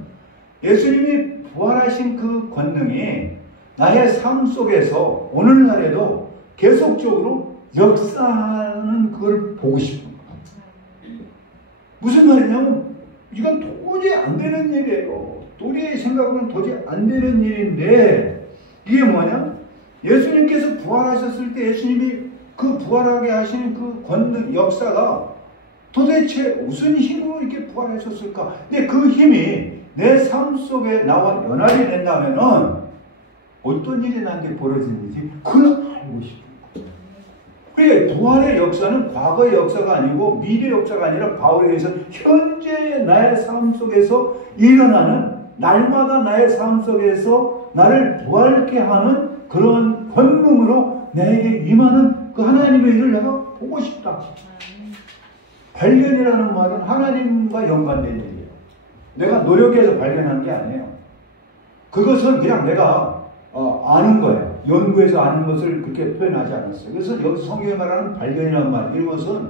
예수님이 부활하신 그 권능이 나의 삶 속에서 오늘날에도 계속적으로 역사하는 그걸 보고 싶은 거예요. 무슨 말이냐면 이건 도저히 안 되는 일이에요. 우리의 생각으로는 도저히 안 되는 일인데 이게 뭐냐? 예수님께서 부활하셨을 때 예수님이 그 부활하게 하시는 그 권능 역사가 도대체 무슨 힘으로 이렇게 부활하셨을까? 근데 그 힘이 내 삶 속에 나와 연합이 된다면은 어떤 일이 나한테 벌어지는지 그걸 알고 싶은 거예요. 그래, 부활의 역사는 과거의 역사가 아니고 미래의 역사가 아니라 바울에 의해서 현재 나의 삶 속에서 일어나는 날마다 나의 삶 속에서 나를 부활케 하는 그런 권능으로 내게 임하는 그 하나님의 일을 내가 보고 싶다. 발견이라는 말은 하나님과 연관된 일이에요. 내가 노력해서 발견한 게 아니에요. 그것은 그냥 내가 아는 거예요. 연구해서 아는 것을 그렇게 표현하지 않았어요. 그래서 여기 성경에 말하는 발견이라는 말, 이것은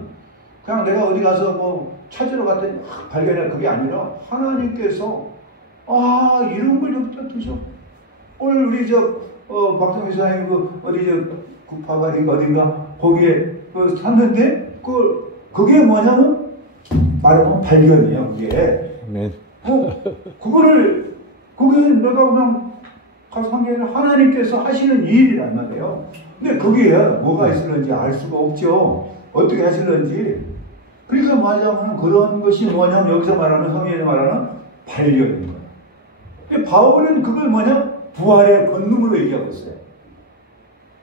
그냥 내가 어디 가서 뭐 찾으러 갔더니 발견해 그게 아니라 하나님께서 이런 걸 여기다 두셔. 오늘 우리 박성희 사장님 어디 구파발인가 어딘가 거기에 샀는데 그게 뭐냐면 말하면 발견이에요. 그게. 네. 그게 내가 그냥 가서 한 게 아니라 하나님께서 하시는 일이란 말이에요. 근데 거기에 뭐가 있을는지 알 수가 없죠. 어떻게 하실는지. 그러니까 말하자면 그런 것이 뭐냐면 여기서 말하는 성경에 말하는 발견인 거예요. 근데 바울은 그걸 뭐냐? 부활의 권능으로 얘기하고 있어요.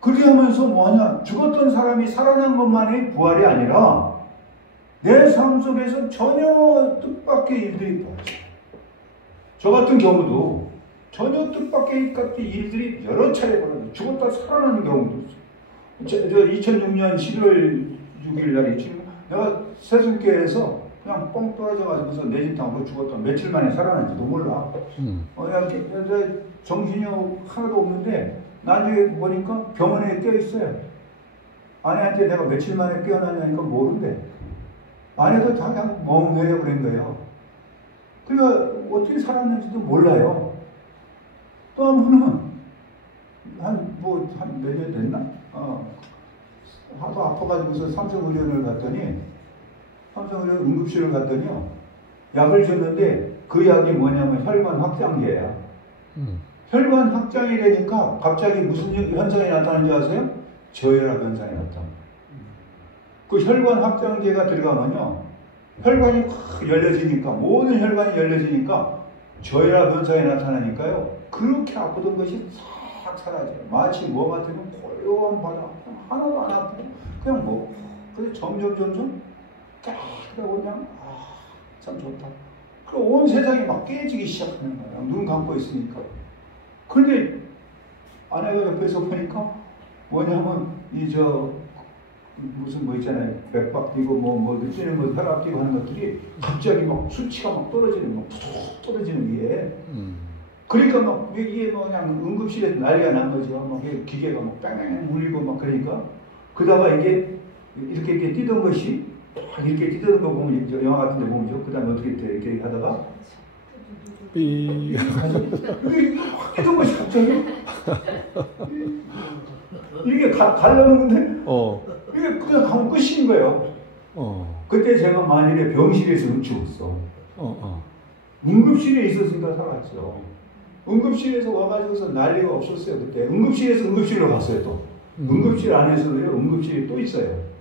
그렇게 하면서 뭐냐? 죽었던 사람이 살아난 것만이 부활이 아니라 내 삶 속에서 전혀 뜻밖의 일들이 벌어져요. 저 같은 경우도 전혀 뜻밖의 일들이 여러 차례 벌어져요. 죽었다 살아나는 경우도 있어요. 2006년 11월 6일 날이 내가 세순교회에서 그냥 뻥 떨어져가지고서 내 집 당하고 죽었다. 며칠 만에 살아난지도 몰라. 그냥 정신이 하나도 없는데 나중에 보니까 병원에 껴있어요. 아내한테 내가 며칠 만에 깨어나냐니까 모른대. 아내도 다 그냥 멍해요 그런 거예요. 그러니까 어떻게 살았는지도 몰라요. 또 한 분은 한 몇 년 됐나? 하도 아파가지고서 삼성의료원을 갔더니 삼성의료 응급실을 갔더니요. 약을 줬는데 그 약이 뭐냐면 혈관 확장제야. 혈관 확장이 되니까 갑자기 무슨 현상이 나타나는지 아세요? 저혈압 현상이 나타납니다. 그 혈관 확장제가 들어가면요. 혈관이 확 열려지니까 모든 혈관이 열려지니까 저혈압 현상이 나타나니까요. 그렇게 아프던 것이 싹 사라져요. 마치 뭐 같으면 고요한 바다 하나도 안 아프고 그냥 그래서 점점 깨끗하고 그냥 참 좋다. 그럼 온 세상이 막 깨지기 시작하는 거예요. 눈 감고 있으니까. 그런데 아내가 옆에서 보니까 뭐냐면 무슨 있잖아요. 맥박 뛰고 뛰는 혈압 뛰고 하는 것들이 갑자기 막 수치가 막 떨어지는 푹 떨어지는 게. 그러니까 막 이게 그냥 응급실에 난리가 난 거죠. 막 기계가 막 뺑뺑 울리고 막 그러니까 그러다가 이게 이렇게 뛰던 것이 이렇게 뛰던 거 보면 영화 같은 데 보면죠. 그 다음에 어떻게 돼? 이렇게 하다가 이렇게 확 뛰던 것이 갑자기 이게 가려는 건데 이게 그냥 가면 끝인 거예요. 그때 제가 만일에 병실에서 죽었어. 응급실에 있었으니까 살았죠. 응급실에서 와가지고서 난리가 없었어요. 그때 응급실에서 응급실로 갔어요. 또 응급실 안에서도요, 응급실이 또 있어요.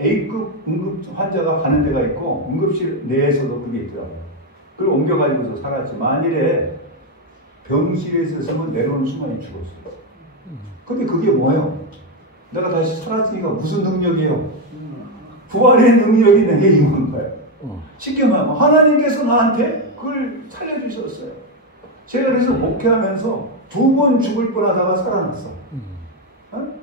A급 응급 환자가 가는 데가 있고 응급실 내에서도 그게 있더라고요. 그걸 옮겨가지고서 살았지. 만일에 병실에서 있으면 내려오는 순간에 죽었어요. 근데 그게 뭐예요? 내가 다시 살았으니까 무슨 능력이에요? 부활의 능력이 내게 임한 거예요. 쉽게 말하면 하나님께서 나한테 그걸 살려주셨어요. 제가 그래서 목회하면서 2번 죽을 뻔하다가 살아났어.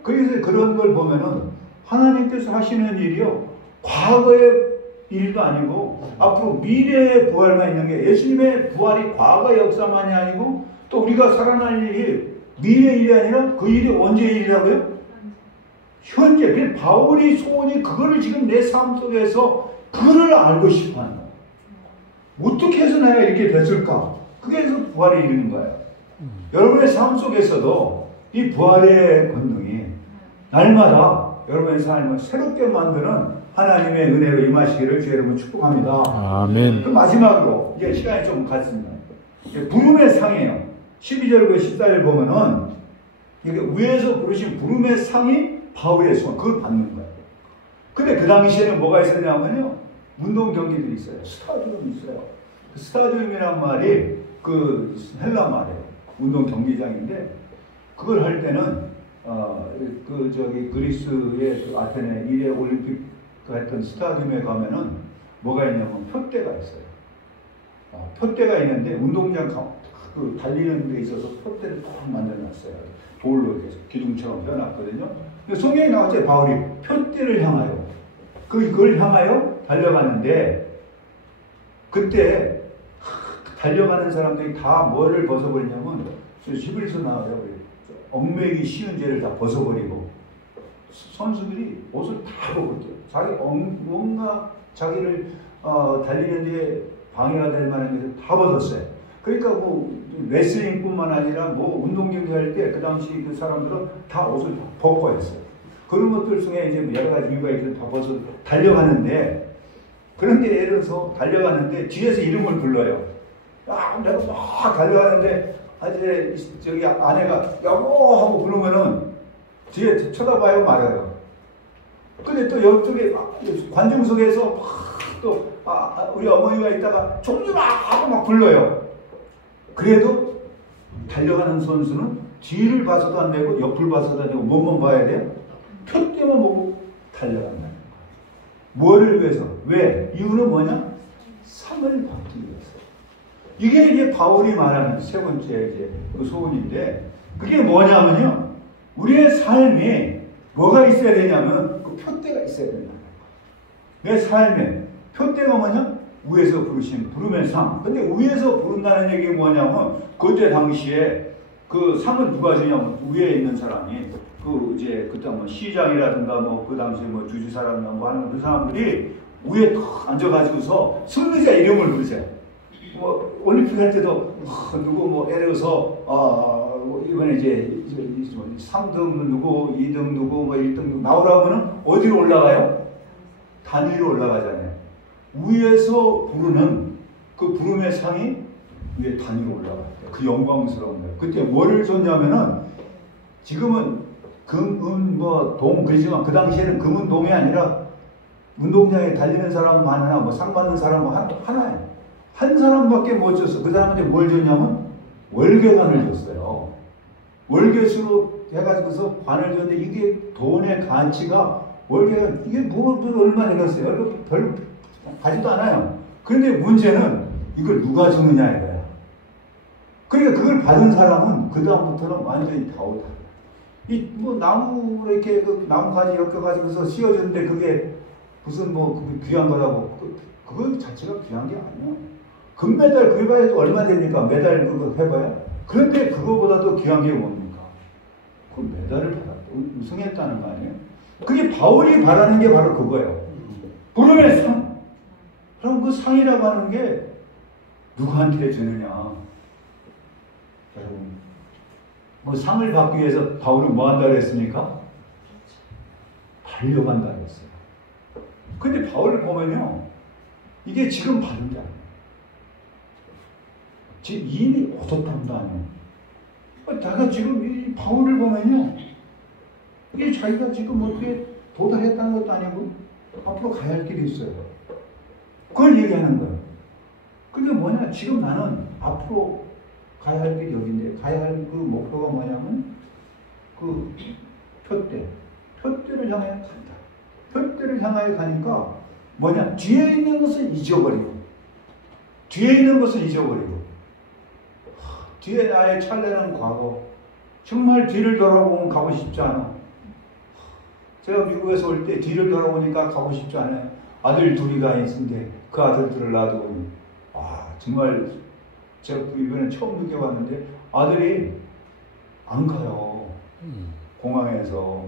그래서 그런 걸 보면은 하나님께서 하시는 일이요, 과거의 일도 아니고 앞으로 미래의 부활만 있는 게, 예수님의 부활이 과거 역사만이 아니고 또 우리가 살아날 일이 미래 일이 아니라 그 일이 언제 일이라고요? 현재. 그래서 바울이 소원이 그거를 지금 내 삶 속에서 그거를 알고 싶어 하는 거예요. 어떻게 해서 내가 이렇게 됐을까? 그게 해서 부활에 이르는 거예요. 여러분의 삶 속에서도 이 부활의 권능이 날마다 여러분의 삶을 새롭게 만드는 하나님의 은혜로 임하시기를 주의 이름으로 축복합니다. 아멘. 그 마지막으로 이제 시간이 좀 갔습니다. 부름의 상이에요. 12절과 14절 보면은 이게 위에서 부르신 부름의 상이 바울의 소원, 그걸 받는 거예요. 근데 그 당시에는 뭐가 있었냐면요, 운동 경기들이 있어요. 스타디움이 있어요. 그 스타디움이란 말이 그 헬라 말이에요. 운동 경기장인데, 그걸 할 때는 그리스의 그 아테네 1회 올림픽 했던 스타디움에 가면은 뭐가 있냐면 표대가 있어요. 표대가 있는데 운동장 그 달리는 데 있어서 표대를 딱 만들어놨어요. 돌로 이렇게 기둥처럼 해놨거든요. 성경에 나왔죠. 바울이 표대를 향하여, 그걸 향하여 달려가는데, 그때 달려가는 사람들이 다 뭐를 벗어버리냐면, 히브리서 나와요. 얽매이기 쉬운 죄를 다 벗어버리고, 선수들이 옷을 다 벗었죠. 뭔가 자기를 달리는 데 방해가 될 만한 것을 다 벗었어요. 그러니까 뭐 레슬링뿐만 아니라 뭐 운동 경기 할 때 그 당시 그 사람들은 다 옷을 벗고 했어요. 그런 것들 중에 이제 여러 가지 이유가 있어서 다 벗어 달려가는데, 그런데 예를 들어서 달려가는데 뒤에서 이름을 불러요. 내가 막 달려가는데 이제 저기 아내가 여보 하고 부르면은 뒤에 쳐다봐요, 말아요. 근데 또 옆쪽에 관중석에서 막 또 우리 어머니가 있다가 종류라 하고 막 불러요. 그래도 달려가는 선수는 뒤를 봐서도 안 되고 옆을 봐서도 안 되고 뭐만 봐야 돼요? 표대만 보고 달려간다는 거예요. 뭐를 위해서? 왜? 이유는 뭐냐? 상을 받기 위해서. 이게 이제 바울이 말하는 세 번째 이제 그 소원인데, 그게 뭐냐면요, 우리의 삶에 뭐가 있어야 되냐면 그 표대가 있어야 된다는 거예요. 내 삶에 표대가 뭐냐? 위에서 부르신 부름의 상. 근데 위에서 부른다는 얘기 뭐냐면, 그때 당시에 그 상을 누가 주냐면 위에 있는 사람이 그때 뭐 시장이라든가 뭐 그 당시에 뭐 주지사라든가 뭐 하는 그 사람들이 위에 탁 앉아가지고서 승리자 이름을 부르세요. 뭐 올림픽 할 때도 누구 뭐 예를 들어서 이번에 이제 3등 누구, 2등 누구, 뭐 1등 누구 나오라면은 어디로 올라가요? 단 위로 올라가잖아요. 위에서 부르는 그 부름의 상이 위에 단 위로 올라가요. 그 영광스러운 거예요. 그때 뭐를 줬냐면은, 지금은 금, 은, 뭐 동 그러지만 그 당시에는 금은 동이 아니라 운동장에 달리는 사람 하나, 뭐 상 받는 사람 하나예요. 한 사람밖에 못 줬어. 그 사람한테 뭘 줬냐면 월계관을 줬어요. 월계수로 해가지고서 관을 줬는데, 이게 돈의 가치가 월계관, 이게 뭐 얼마 되겠어요? 별로 가지도 않아요. 그런데 문제는 이걸 누가 주느냐 이거야. 그러니까 그걸 받은 사람은 그 다음부터는 완전히 다 오다. 이 뭐 나무 이렇게 그 나무가지 엮여가지고서 씌워주는데 그게 무슨 뭐 귀한 거라고, 그거 자체가 귀한 게 아니에요. 금메달 그거 해도 얼마 됩니까? 메달 그거 해봐야. 그런데 그거보다도 귀한 게 뭡니까? 그 메달을 받았다, 우승했다는 거 아니에요? 그게 바울이 바라는 게 바로 그거예요. 부름의 상. 그럼 그 상이라고 하는 게 누구한테 주느냐? 여러분, 뭐 상을 받기 위해서 바울은 뭐 한다고 했습니까? 달려간다고 했어요. 근데 바울을 보면요, 이게 지금 받은 게 아니에요. 지금 이미 얻었단도 아니에요. 내가 지금 이 바울을 보면요, 이게 자기가 지금 어떻게 도달했다는 것도 아니고 앞으로 가야 할 길이 있어요. 그걸 얘기하는 거예요. 그게 뭐냐, 지금 나는 앞으로 가야 할 길이 여기인데, 가야 할 그 목표가 뭐냐면 그 표대를 향해 간다. 표대를 향하여 가니까 뭐냐, 뒤에 있는 것을 잊어버리고, 뒤에 나의 찰나는 과거, 정말 뒤를 돌아보면 가고 싶지 않아. 제가 미국에서 올 때 뒤를 돌아보니까 가고 싶지 않아요. 아들 둘이가 있는데 그 아들들을 놔두고, 정말 제가 이번에 처음 느껴봤는데 아들이 안 가요. 공항에서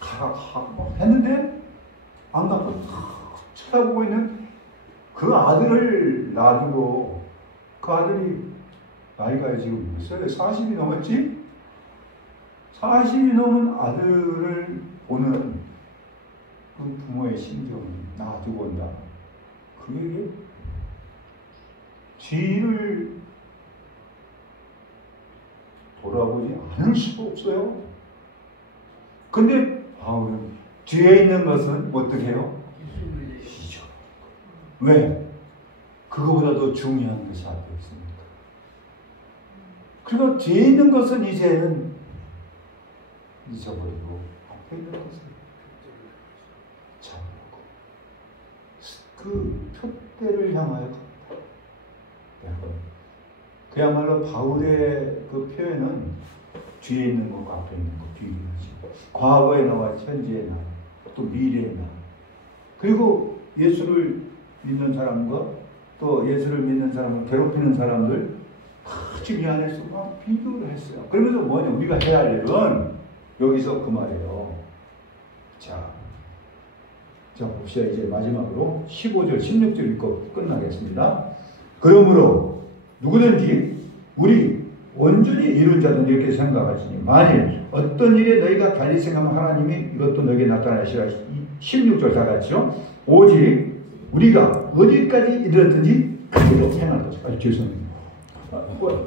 가 했는데 안 가고 쳐다보고 있는 그 아들을 놔두고, 그 아들이 나이가 지금 몇 살이에요? 40이 넘었지? 40이 넘은 아들을 보는 그 부모의 심정이 놔두고 온다. 그게 뒤를 돌아보지 않을 수가 없어요. 근데 바울은 뒤에 있는 것은 어떻게 해요? 잊어. 왜? 그거보다 더 중요한 것이 앞에 있습니다. 그리고 뒤에 있는 것은 이제는 잊어버리고 앞에 있는 것을 잡으려고 그 표대를 향하여 간다. 그야말로 바울의 그 표현은 뒤에 있는 것과 앞에 있는 것 비교하지. 과거의 나와 현재의 나, 또 미래의 나. 그리고 예수를 믿는 사람과 또 예수를 믿는 사람을 괴롭히는 사람들 다 지금 이 안에서 막 비교를 했어요. 그러면서 뭐냐, 우리가 해야 할 일은 여기서 그 말이에요. 자 봅시다. 이제 마지막으로 15절, 16절 읽고 끝나겠습니다. 그러므로 누구든지 우리 온전히 이룬 자는 이렇게 생각하시니, 만일 어떤 일에 너희가 달리 생각하면 하나님이 이것도 너희에게 나타나시라. 16절 다 같이요. 오직 우리가 어디까지 이르렀든지 그대로 행할 것이다. 죄송합니다.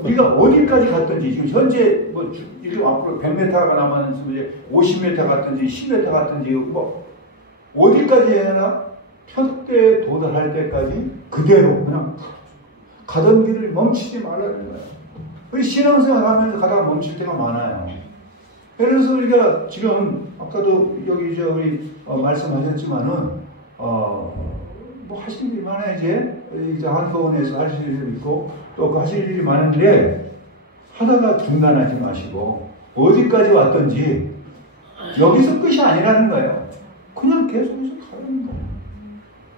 우리가 어디까지 갔든지, 지금 현재 뭐 지금 앞으로 100m가 남았으면 이제 50m 갔든지 10m 갔든지 뭐 어디까지 해나 표대에 도달할 때까지 그대로 그냥 가던 길을 멈추지 말라는 거예요. 신앙생활 하면서 가다가 멈출 때가 많아요. 그래서 우리가 지금 아까도 여기 우리 말씀하셨지만은 뭐 하실 일이 많아요. 이제 한꺼번에서 하실 일이 있고 또 하실 일이 많은데 하다가 중단하지 마시고 어디까지 왔든지 여기서 끝이 아니라는 거예요. 그냥 계속해서 가는 거예요.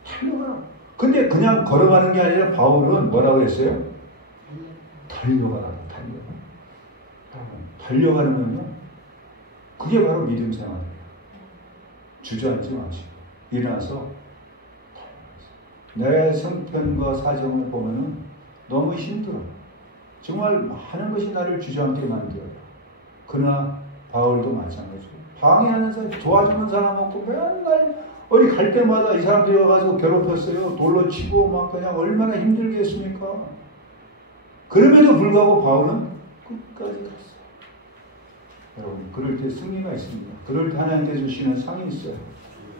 달려가라. 근데 그냥 걸어가는 게 아니라 바울은 뭐라고 했어요? 달려가라. 달려가는 건요, 그게 바로 믿음 생활이에요. 주저앉지 마시고 일어나서 내 성편과 사정을 보면은 너무 힘들어. 정말 많은 것이 나를 주저앉게 만들어요. 그러나 바울도 마찬가지고 방해하는 사람, 도와주는 사람 없고 맨날 어디 갈 때마다 이 사람들이 와가지고 괴롭혔어요. 돌로 치고 막 그냥 얼마나 힘들게 했습니까? 그럼에도 불구하고 바울은 끝까지 갔어요. 여러분, 그럴 때 승리가 있습니다. 그럴 때 하나님께 주시는 상이 있어요.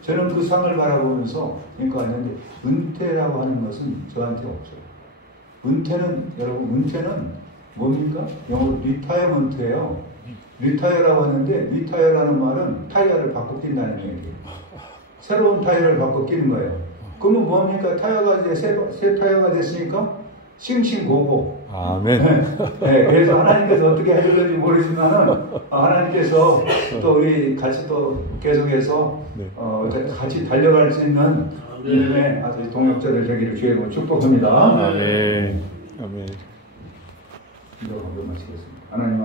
저는 그 상을 바라보면서 그러니까 왔는데, 은퇴라고 하는 것은 저한테 없어요. 여러분, 은퇴는 뭡니까? 영어로 리타이어먼트예요. 리타이어라고 하는데, 리타이어라는 말은 타이어를 바꿔 낀다는 얘기예요. 새로운 타이어를 바꿔 끼는 거예요. 그러면 뭡니까? 타이어가 이제 새 타이어가 됐으니까 싱싱고고. 아멘. 네, 그래서 하나님께서 어떻게 해줄는지 모르지만은 하나님께서 또 우리 같이 또 계속해서 같이 달려갈 수 있는 믿음의 아주 동역자들 되기를 주의 축복합니다. 아멘. 아멘. 이거 마치겠습니다. 하나님.